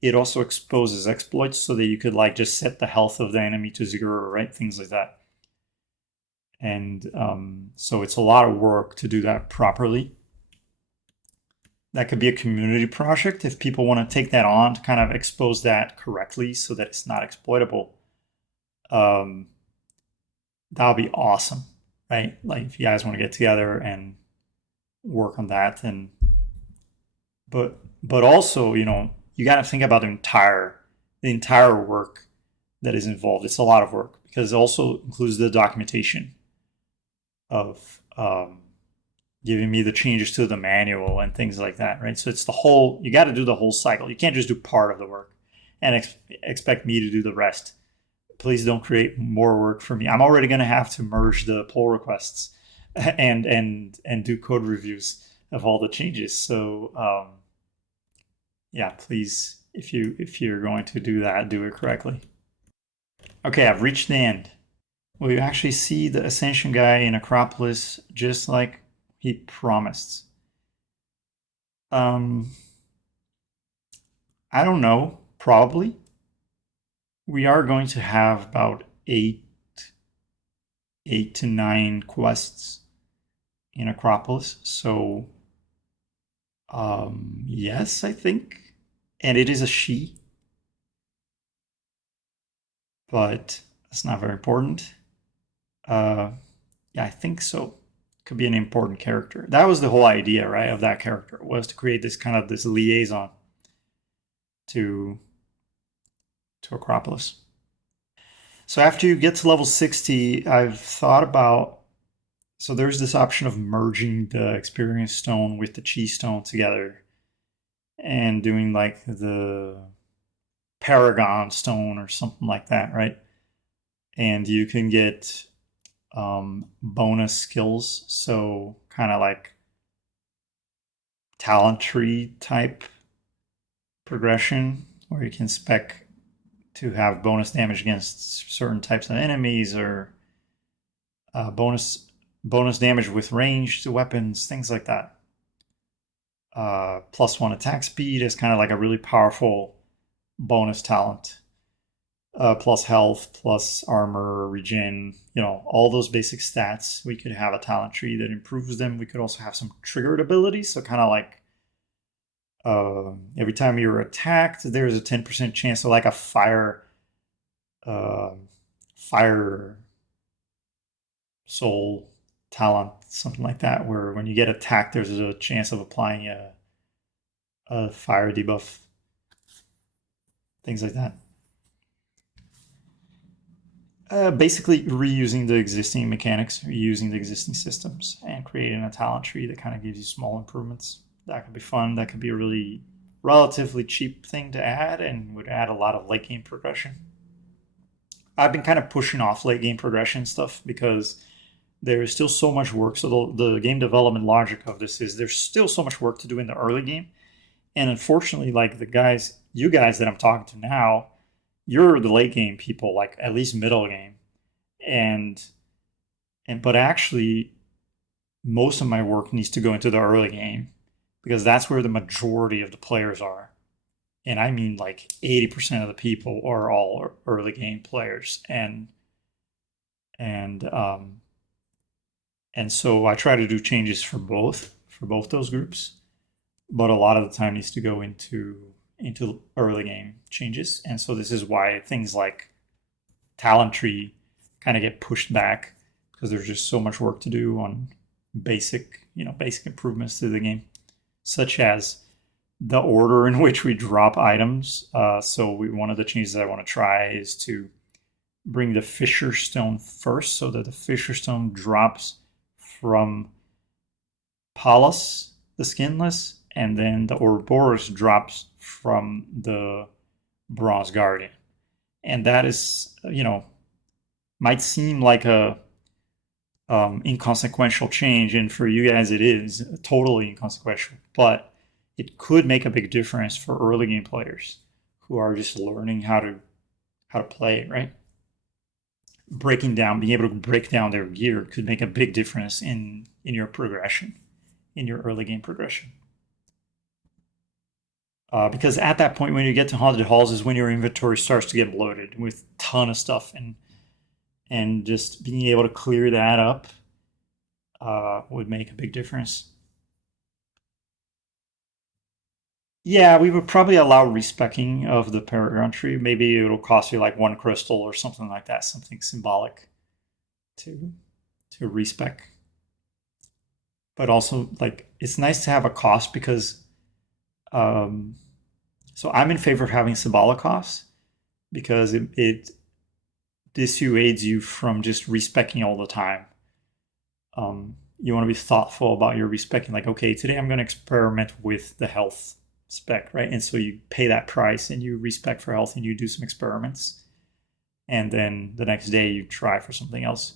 it also exposes exploits so that you could like just set the health of the enemy to 0, right? Things like that. And so it's a lot of work to do that properly. That could be a community project if people want to take that on to kind of expose that correctly so that it's not exploitable. That would be awesome, right? Like if you guys want to get together and work on that, and but also, you got to think about the entire work that is involved. It's a lot of work because it also includes the documentation of giving me the changes to the manual and things like that, right? So it's you got to do the whole cycle. You can't just do part of the work and expect me to do the rest. Please don't create more work for me. I'm already going to have to merge the pull requests and do code reviews of all the changes. So yeah, please, if you're going to do that, do it correctly. Okay, I've reached the end. We actually see the Ascension guy in Acropolis just like he promised. I don't know, probably. We are going to have about 8 to 9 quests in Acropolis. So, yes, I think. And it is a she. But that's not very important. Yeah, I think so. Could be an important character. That was the whole idea, right, of that character, was to create this kind of this liaison to Acropolis. So after you get to level 60, I've thought about, so there's this option of merging the experience stone with the chi stone together. and doing like the Paragon Stone or something like that, right? And you can get bonus skills, so kind of like talent tree type progression, where you can spec to have bonus damage against certain types of enemies, or bonus damage with ranged weapons, things like that. +1 attack speed is kind of like a really powerful bonus talent. Plus health, plus armor, regen, all those basic stats. We could have a talent tree that improves them. We could also have some triggered abilities. So kind of like every time you're attacked, there's a 10% chance. So like a uh, fire soul talent, something like that, where when you get attacked, there's a chance of applying a fire debuff, things like that. Basically, reusing the existing mechanics, reusing the existing systems, and creating a talent tree that kind of gives you small improvements. That could be fun. That could be a really relatively cheap thing to add and would add a lot of late game progression. I've been kind of pushing off late game progression stuff because there is still so much work. So the game development logic of this is there's still so much work to do in the early game. And unfortunately, like you guys that I'm talking to now, you're the late game people, like at least middle game. And but actually most of my work needs to go into the early game because that's where the majority of the players are. And I mean like 80% of the people are all early game players. And and so I try to do changes for both those groups, but a lot of the time needs to go into early game changes. And so this is why things like talent tree kind of get pushed back because there's just so much work to do on basic improvements to the game, such as the order in which we drop items. One of the changes I want to try is to bring the Fisher Stone first, so that the Fisher Stone drops from Pallas, the Skinless, and then the Ouroboros drops from the Bronze Guardian. And that is, might seem like a inconsequential change, and for you guys it is totally inconsequential, but it could make a big difference for early game players who are just learning how to play, right? Being able to break down their gear could make a big difference in your progression, in your early game progression. Because at that point, when you get to Haunted Halls, is when your inventory starts to get bloated with a ton of stuff, and just being able to clear that up would make a big difference. Yeah, we would probably allow respecking of the Paragon tree. Maybe it'll cost you like 1 crystal or something like that, something symbolic to respec. But also, like, it's nice to have a cost because, so I'm in favor of having symbolic costs because it dissuades you from just respecking all the time. You want to be thoughtful about your respecting. Like, okay, today I'm going to experiment with the health spec, right? And so you pay that price and you respec for health and you do some experiments. And then the next day you try for something else.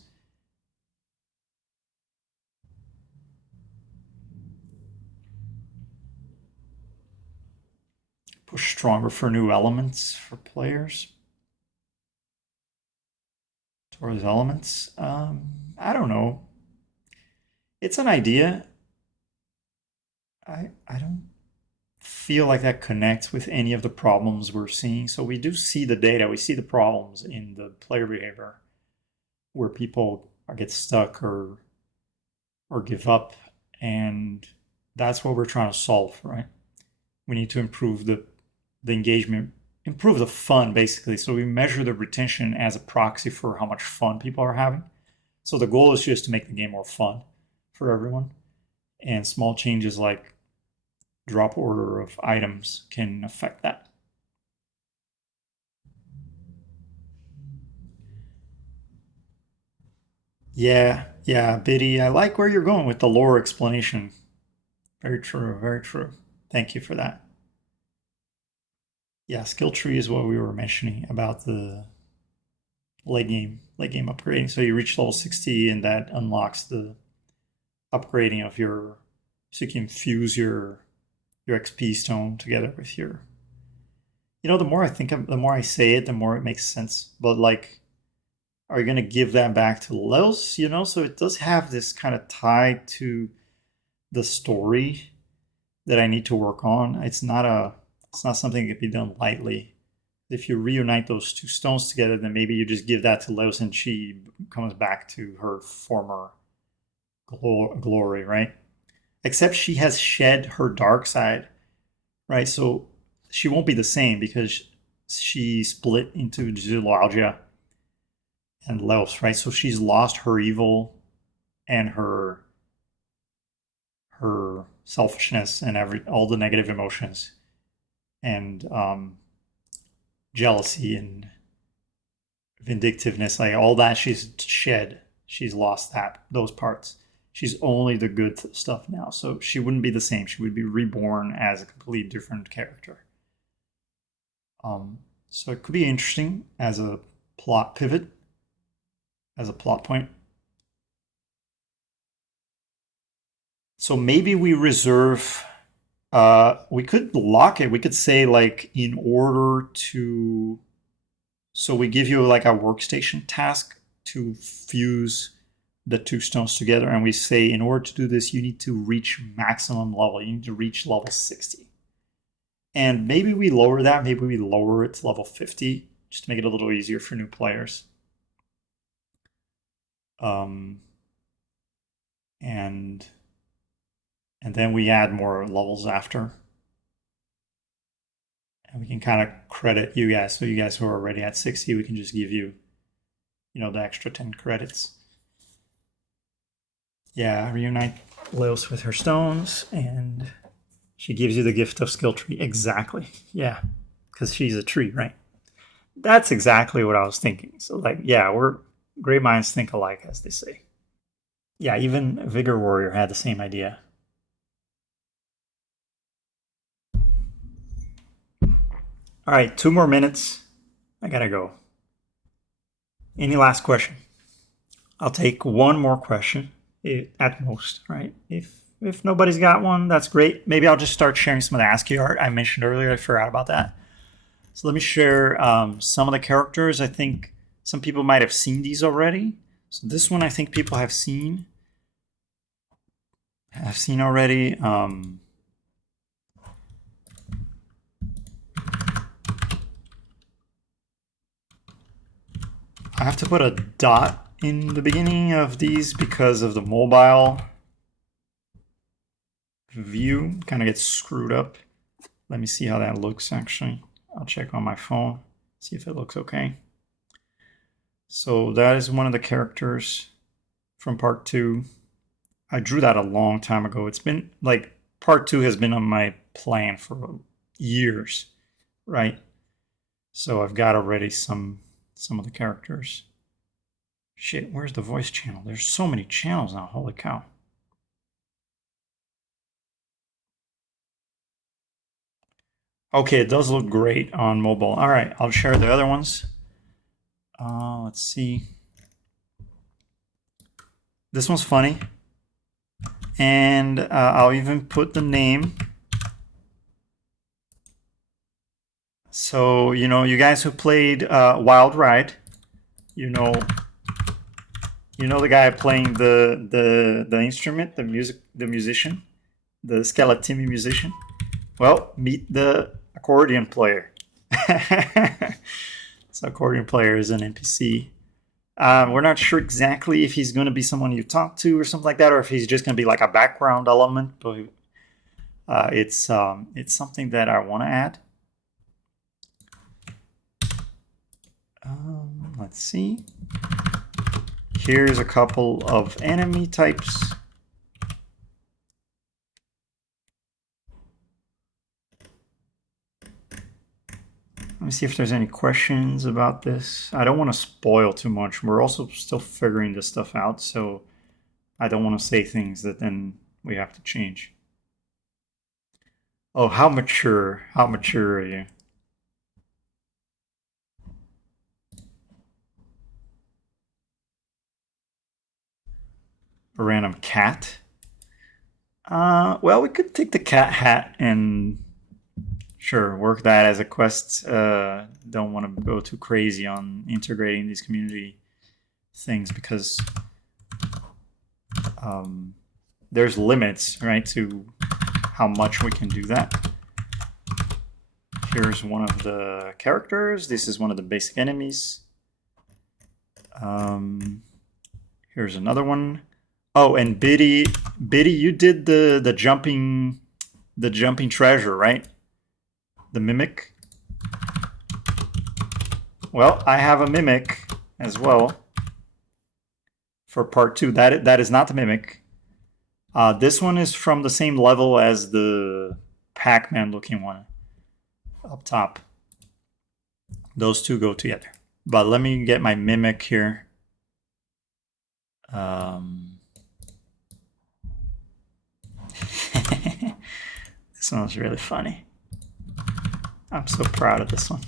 Push stronger for new elements for players. Towards elements. I don't know. It's an idea. I don't feel like that connects with any of the problems we're seeing. So we do see the data, we see the problems in the player behavior where people get stuck or give up, and that's what we're trying to solve, right? We need to improve the engagement, improve the fun, basically. So we measure the retention as a proxy for how much fun people are having. So the goal is just to make the game more fun for everyone, and small changes like drop order of items can affect that. Yeah, Biddy, I like where you're going with the lore explanation. Very true, very true. Thank you for that. Yeah, skill tree is what we were mentioning about the late game upgrading. So you reach level 60 and that unlocks the upgrading of your, so you can fuse your XP stone together with your, the more I think of, the more I say it, the more it makes sense. But like, are you going to give that back to Leos? So it does have this kind of tie to the story that I need to work on. It's not something that can be done lightly. If you reunite those two stones together, then maybe you just give that to Leos and she comes back to her former glory, right? Except she has shed her dark side, right? So she won't be the same because she split into Zoologia and Leos, right? So she's lost her evil and her selfishness and all the negative emotions and jealousy and vindictiveness, like all that she's shed. She's lost those parts. She's only the good stuff now. So she wouldn't be the same. She would be reborn as a completely different character. So it could be interesting as a plot pivot, as a plot point. So maybe we reserve. We could lock it. We could say like in order to. So we give you like a workstation task to fuse the two stones together, and we say in order to do this, you need to reach maximum level. You need to reach level 60. And maybe we lower that. Maybe we lower it to level 50 just to make it a little easier for new players. And then we add more levels after. And we can kind of credit you guys. So you guys who are already at 60, we can just give you, the extra 10 credits. Yeah, reunite Leos with her stones, and she gives you the gift of skill tree. Exactly. Yeah, because she's a tree, right? That's exactly what I was thinking. So, like, yeah, we're great minds think alike, as they say. Yeah, even Vigor Warrior had the same idea. All right, 2 more minutes. I gotta go. Any last question? I'll take one more question at most, right? If nobody's got one, that's great. Maybe I'll just start sharing some of the ASCII art I mentioned earlier. I forgot about that. So let me share some of the characters. I think some people might have seen these already. So this one I think people have seen. Already. I have to put a dot in the beginning of these because of the mobile view. Kind of gets screwed up. Let me see how that looks actually. I'll check on my phone, see if it looks okay. So that is one of the characters from part 2. I drew that a long time ago. It's been like part 2 has been on my plan for years, right? So I've got already some of the characters. Shit, where's the voice channel? There's so many channels now. Holy cow. Okay, it does look great on mobile. All right, I'll share the other ones. Let's see. This one's funny. And I'll even put the name. So, you guys who played Wild Ride, you know the guy playing the instrument, the musician, the Skeletimi musician. Well, meet the accordion player. So accordion player is an NPC. We're not sure exactly if he's going to be someone you talk to or something like that, or if he's just going to be like a background element. But it's something that I want to add. Let's see. Here's a couple of enemy types. Let me see if there's any questions about this. I don't want to spoil too much. We're also still figuring this stuff out, so I don't want to say things that then we have to change. Oh, how mature are you? A random cat. Well, we could take the cat hat and sure work that as a quest. Don't want to go too crazy on integrating these community things because there's limits, right, to how much we can do that. Here's one of the characters. This is one of the basic enemies. Here's another one. Oh, and Biddy, you did the jumping treasure, right? The mimic. Well, I have a mimic as well for part 2. That is not the mimic. This one is from the same level as the Pac-Man looking one up top. Those two go together. But let me get my mimic here. This one was really funny. I'm so proud of this one.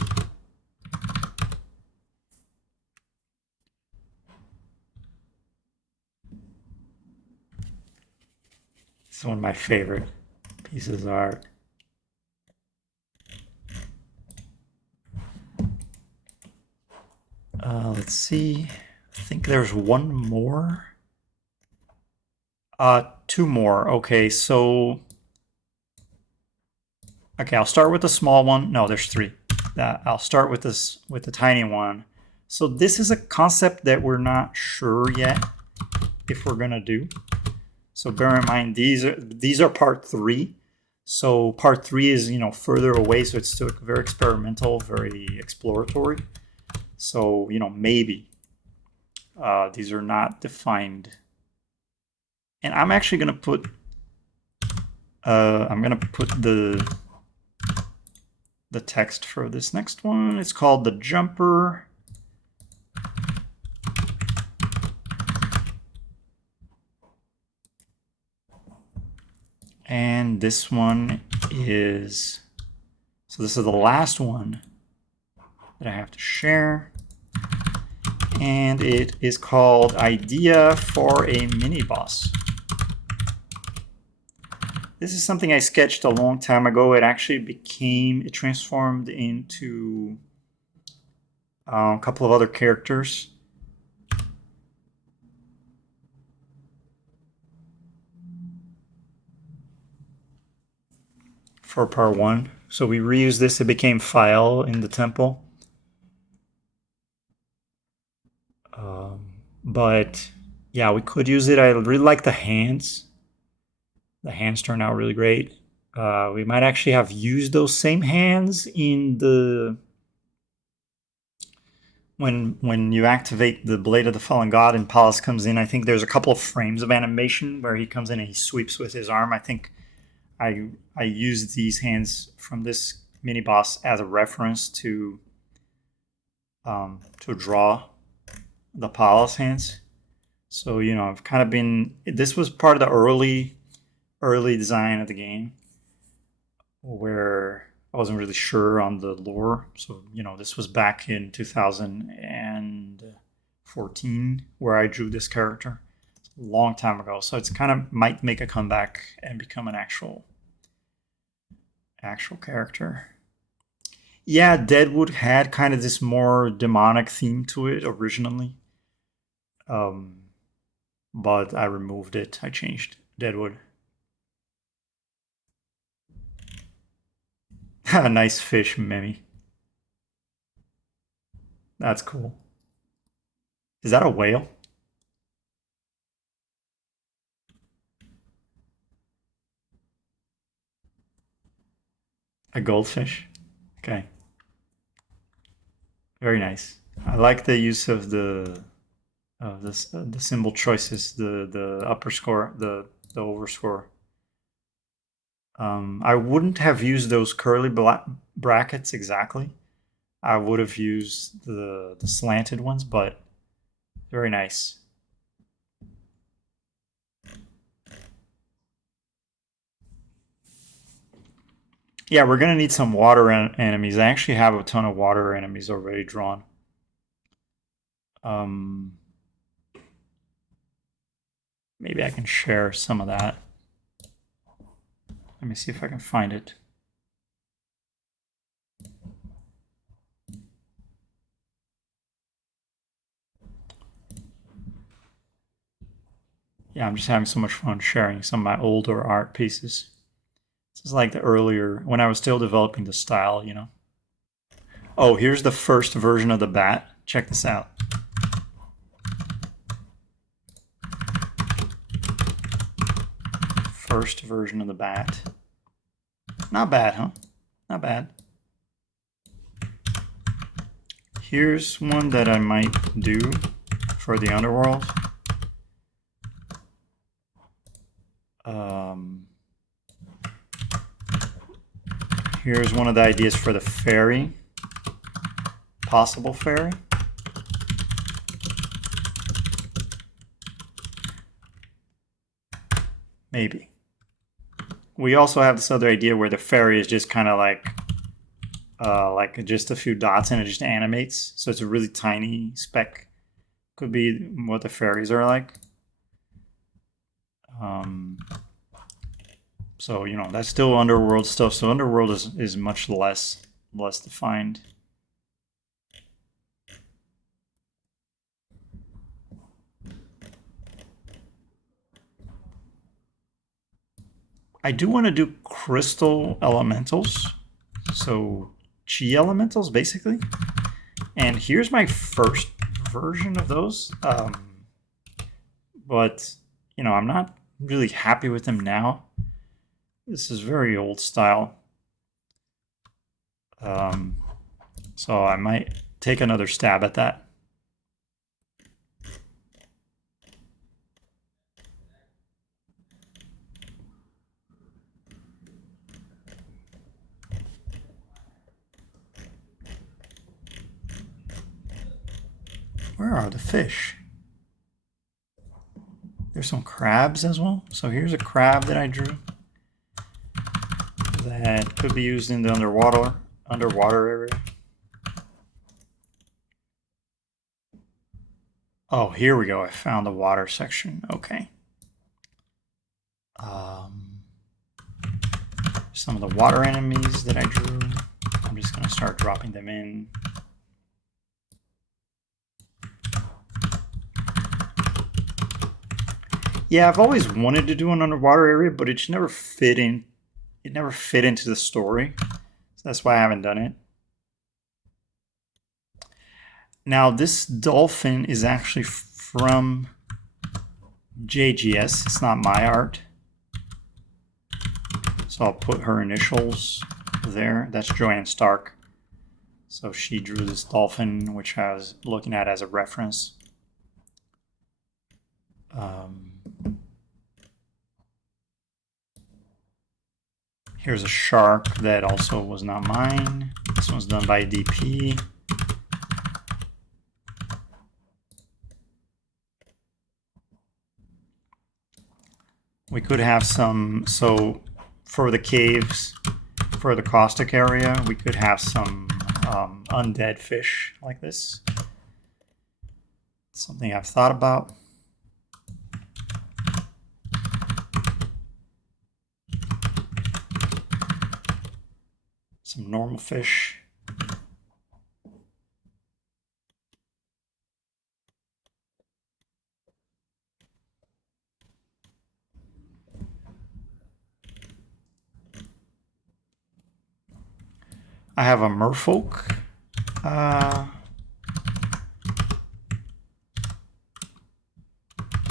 This is one of my favorite pieces of art. Let's see. I think there's one more. 2 more. Okay, so... Okay, I'll start with the small one. No, there's 3. I'll start with this with the tiny one. So this is a concept that we're not sure yet if we're gonna do. So bear in mind these are part 3. So part 3 is further away, so it's still very experimental, very exploratory. So maybe these are not defined. And I'm actually gonna put the text for this next one. It's called the jumper. And this one is, so this is the last one that I have to share. And it is called Idea for a Mini Boss. This is something I sketched a long time ago. It actually it transformed into a couple of other characters. For part 1. So we reused this, it became file in the temple. But yeah, we could use it. I really like the hands. The hands turn out really great. We might actually have used those same hands in the when you activate the Blade of the Fallen God and Pallas comes in. I think there's a couple of frames of animation where he comes in and he sweeps with his arm. I think I used these hands from this mini boss as a reference to draw the Pallas hands. So I've kind of been. This was part of the early design of the game, where I wasn't really sure on the lore. So this was back in 2014 where I drew this character. A long time ago. So it's kind of might make a comeback and become an actual character. Yeah, Deadwood had kind of this more demonic theme to it originally. But I removed it. I changed Deadwood. A nice fish, Mimi. That's cool. Is that a whale? A goldfish? Okay. Very nice. I like the use of the symbol choices, the upper score, the overscore. I wouldn't have used those curly brackets exactly. I would have used the slanted ones, but very nice. Yeah, we're gonna need some water enemies. I actually have a ton of water enemies already drawn. Maybe I can share some of that. Let me see if I can find it. Yeah, I'm just having so much fun sharing some of my older art pieces. This is like the earlier, when I was still developing the style, you know. Oh, here's the first version of the bat. Check this out. First version of the bat. Not bad, huh? Not bad. Here's one that I might do for the underworld. Here's one of the ideas for the fairy. Possible fairy. Maybe. We also have this other idea where the fairy is just kind of like just a few dots and it just animates. So it's a really tiny speck. Could be what the fairies are like. So, you know, that's still underworld stuff. So underworld is much less defined. I do want to do crystal elementals. So chi elementals, basically. And here's my first version of those. But, you know, I'm not really happy with them now. This is very old style. So I might take another stab at that. Where are the fish? There's some crabs as well. So here's a crab that I drew that could be used in the underwater area. Oh, here we go. I found the water section. Okay. Some of the water enemies that I drew. I'm just going to start dropping them in. Yeah, I've always wanted to do an underwater area, but it just never fit in. It never fit into the story. So that's why I haven't done it. Now, this dolphin is actually from JGS. It's not my art. So I'll put her initials there. That's Joanne Stark. So she drew this dolphin, which I was looking at as a reference. Here's a shark that also was not mine. This one's done by DP. We could have some, so for the caves, for the caustic area, we could have some undead fish like this. Something I've thought about. Some normal fish. I have a merfolk.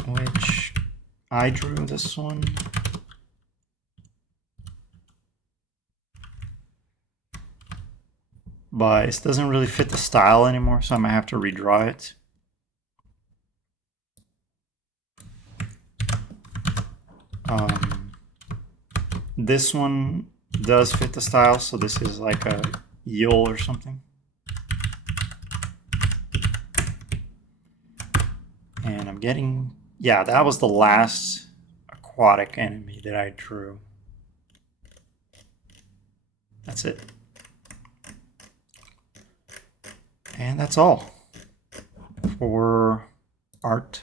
Which I drew this one. But it doesn't really fit the style anymore, so I might have to redraw it. This one does fit the style, so this is like a eel or something. And I'm getting, yeah, that was the last aquatic enemy that I drew. That's it. And that's all for art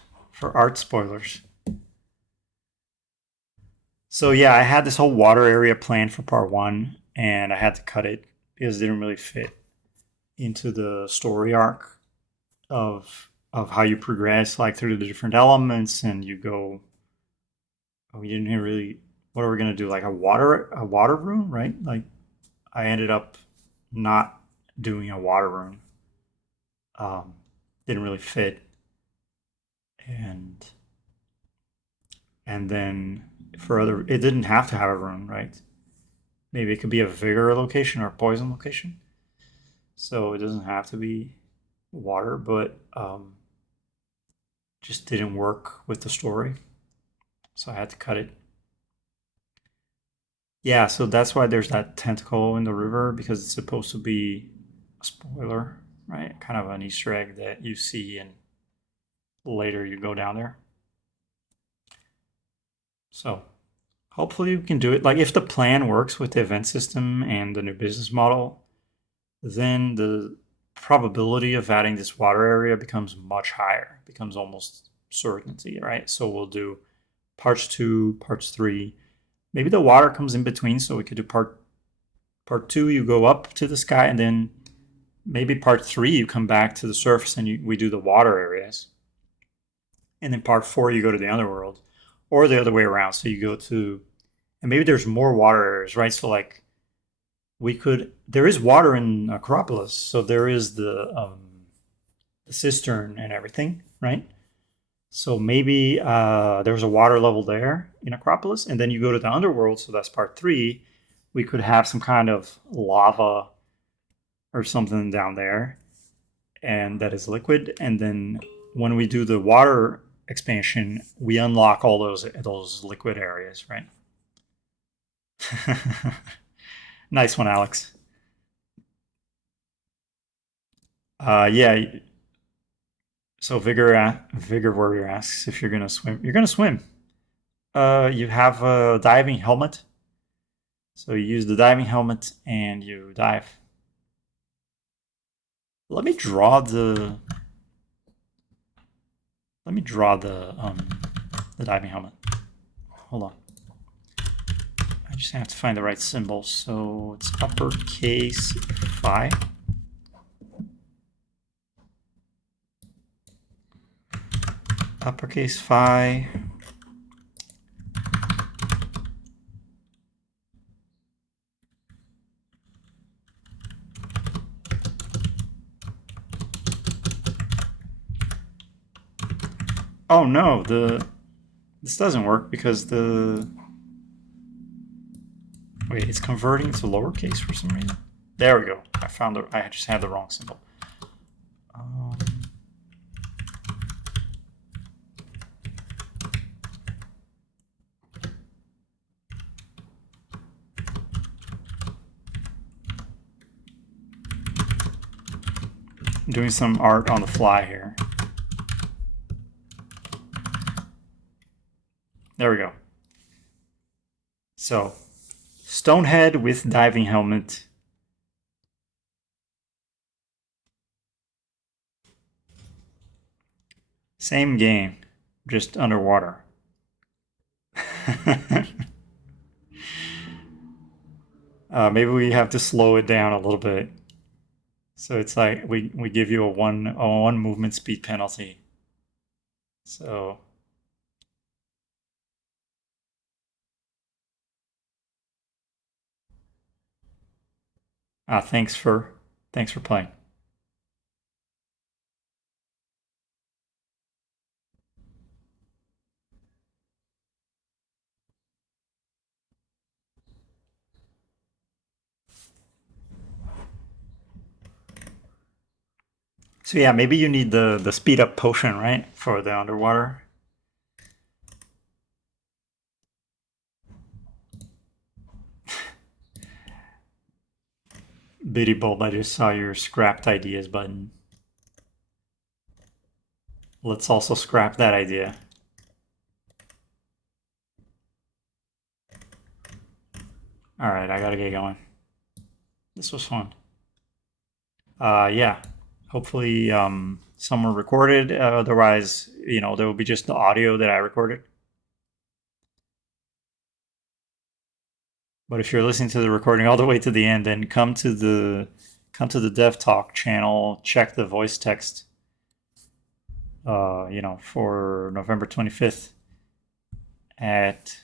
spoilers. So yeah, I had this whole water area planned for part one, and I had to cut it because it didn't really fit into the story arc of how you progress, like through the different elements, and you go. Oh, we didn't really. What are we gonna do? Like a water room, right? Like I ended up not doing a water room. Um, didn't really fit, and and then for other, it didn't have to have a room, right? Maybe it could be a vigor location or a poison location. So it doesn't have to be water, but just didn't work with the story. So I had to cut it. Yeah, so that's why there's that tentacle in the river because it's supposed to be a spoiler, right? Kind of an Easter egg that you see and later you go down there. So hopefully we can do it. Like if the plan works with the event system and the new business model, then the probability of adding this water area becomes much higher, becomes almost certainty, right? So we'll do parts two, parts three. Maybe the water comes in between, so we could do part two. You go up to the sky, and then maybe part three you come back to the surface, and we do the water areas, and then part four you go to the underworld, or the other way around. So you go to, and maybe there's more water areas, right? So like we could, there is water in Acropolis, so there is the cistern and everything, right? So maybe there's a water level there in Acropolis, and then you go to the underworld. So that's part three. We could have some kind of lava or something down there, and that is liquid. And then when we do the water expansion, we unlock all those liquid areas, right? Nice one, Alex. Yeah. So Vigor Warrior asks if you're gonna swim. You're gonna swim. You have a diving helmet. So you use the diving helmet and you dive. Let me draw the. Let me draw the diving helmet. Hold on. I just have to find the right symbol. So it's uppercase phi. Uppercase phi. Oh no, this doesn't work because the wait, it's converting to lowercase for some reason. There we go. I just had the wrong symbol. Um, I'm doing some art on the fly here. There we go. So, Stonehead with diving helmet. Same game, just underwater. Maybe we have to slow it down a little bit. So it's like we give you a one movement speed penalty. So thanks for playing. So yeah, maybe you need the speed up potion, right, for the underwater. Biddy Bulb, I just saw your scrapped ideas button. Let's also scrap that idea. All right, I gotta get going. This was fun. Yeah. Hopefully, some were recorded. Otherwise, there will be just the audio that I recorded. But if you're listening to the recording all the way to the end, then come to the Dev Talk channel, check the voice text. For November 25th at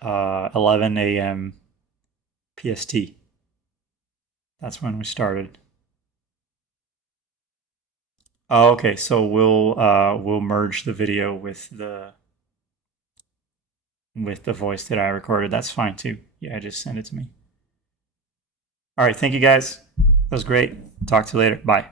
11 a.m. PST. That's when we started. Oh, okay. So we'll merge the video with the voice that I recorded. That's fine too. Yeah, just send it to me. All right. Thank you guys. That was great. Talk to you later. Bye.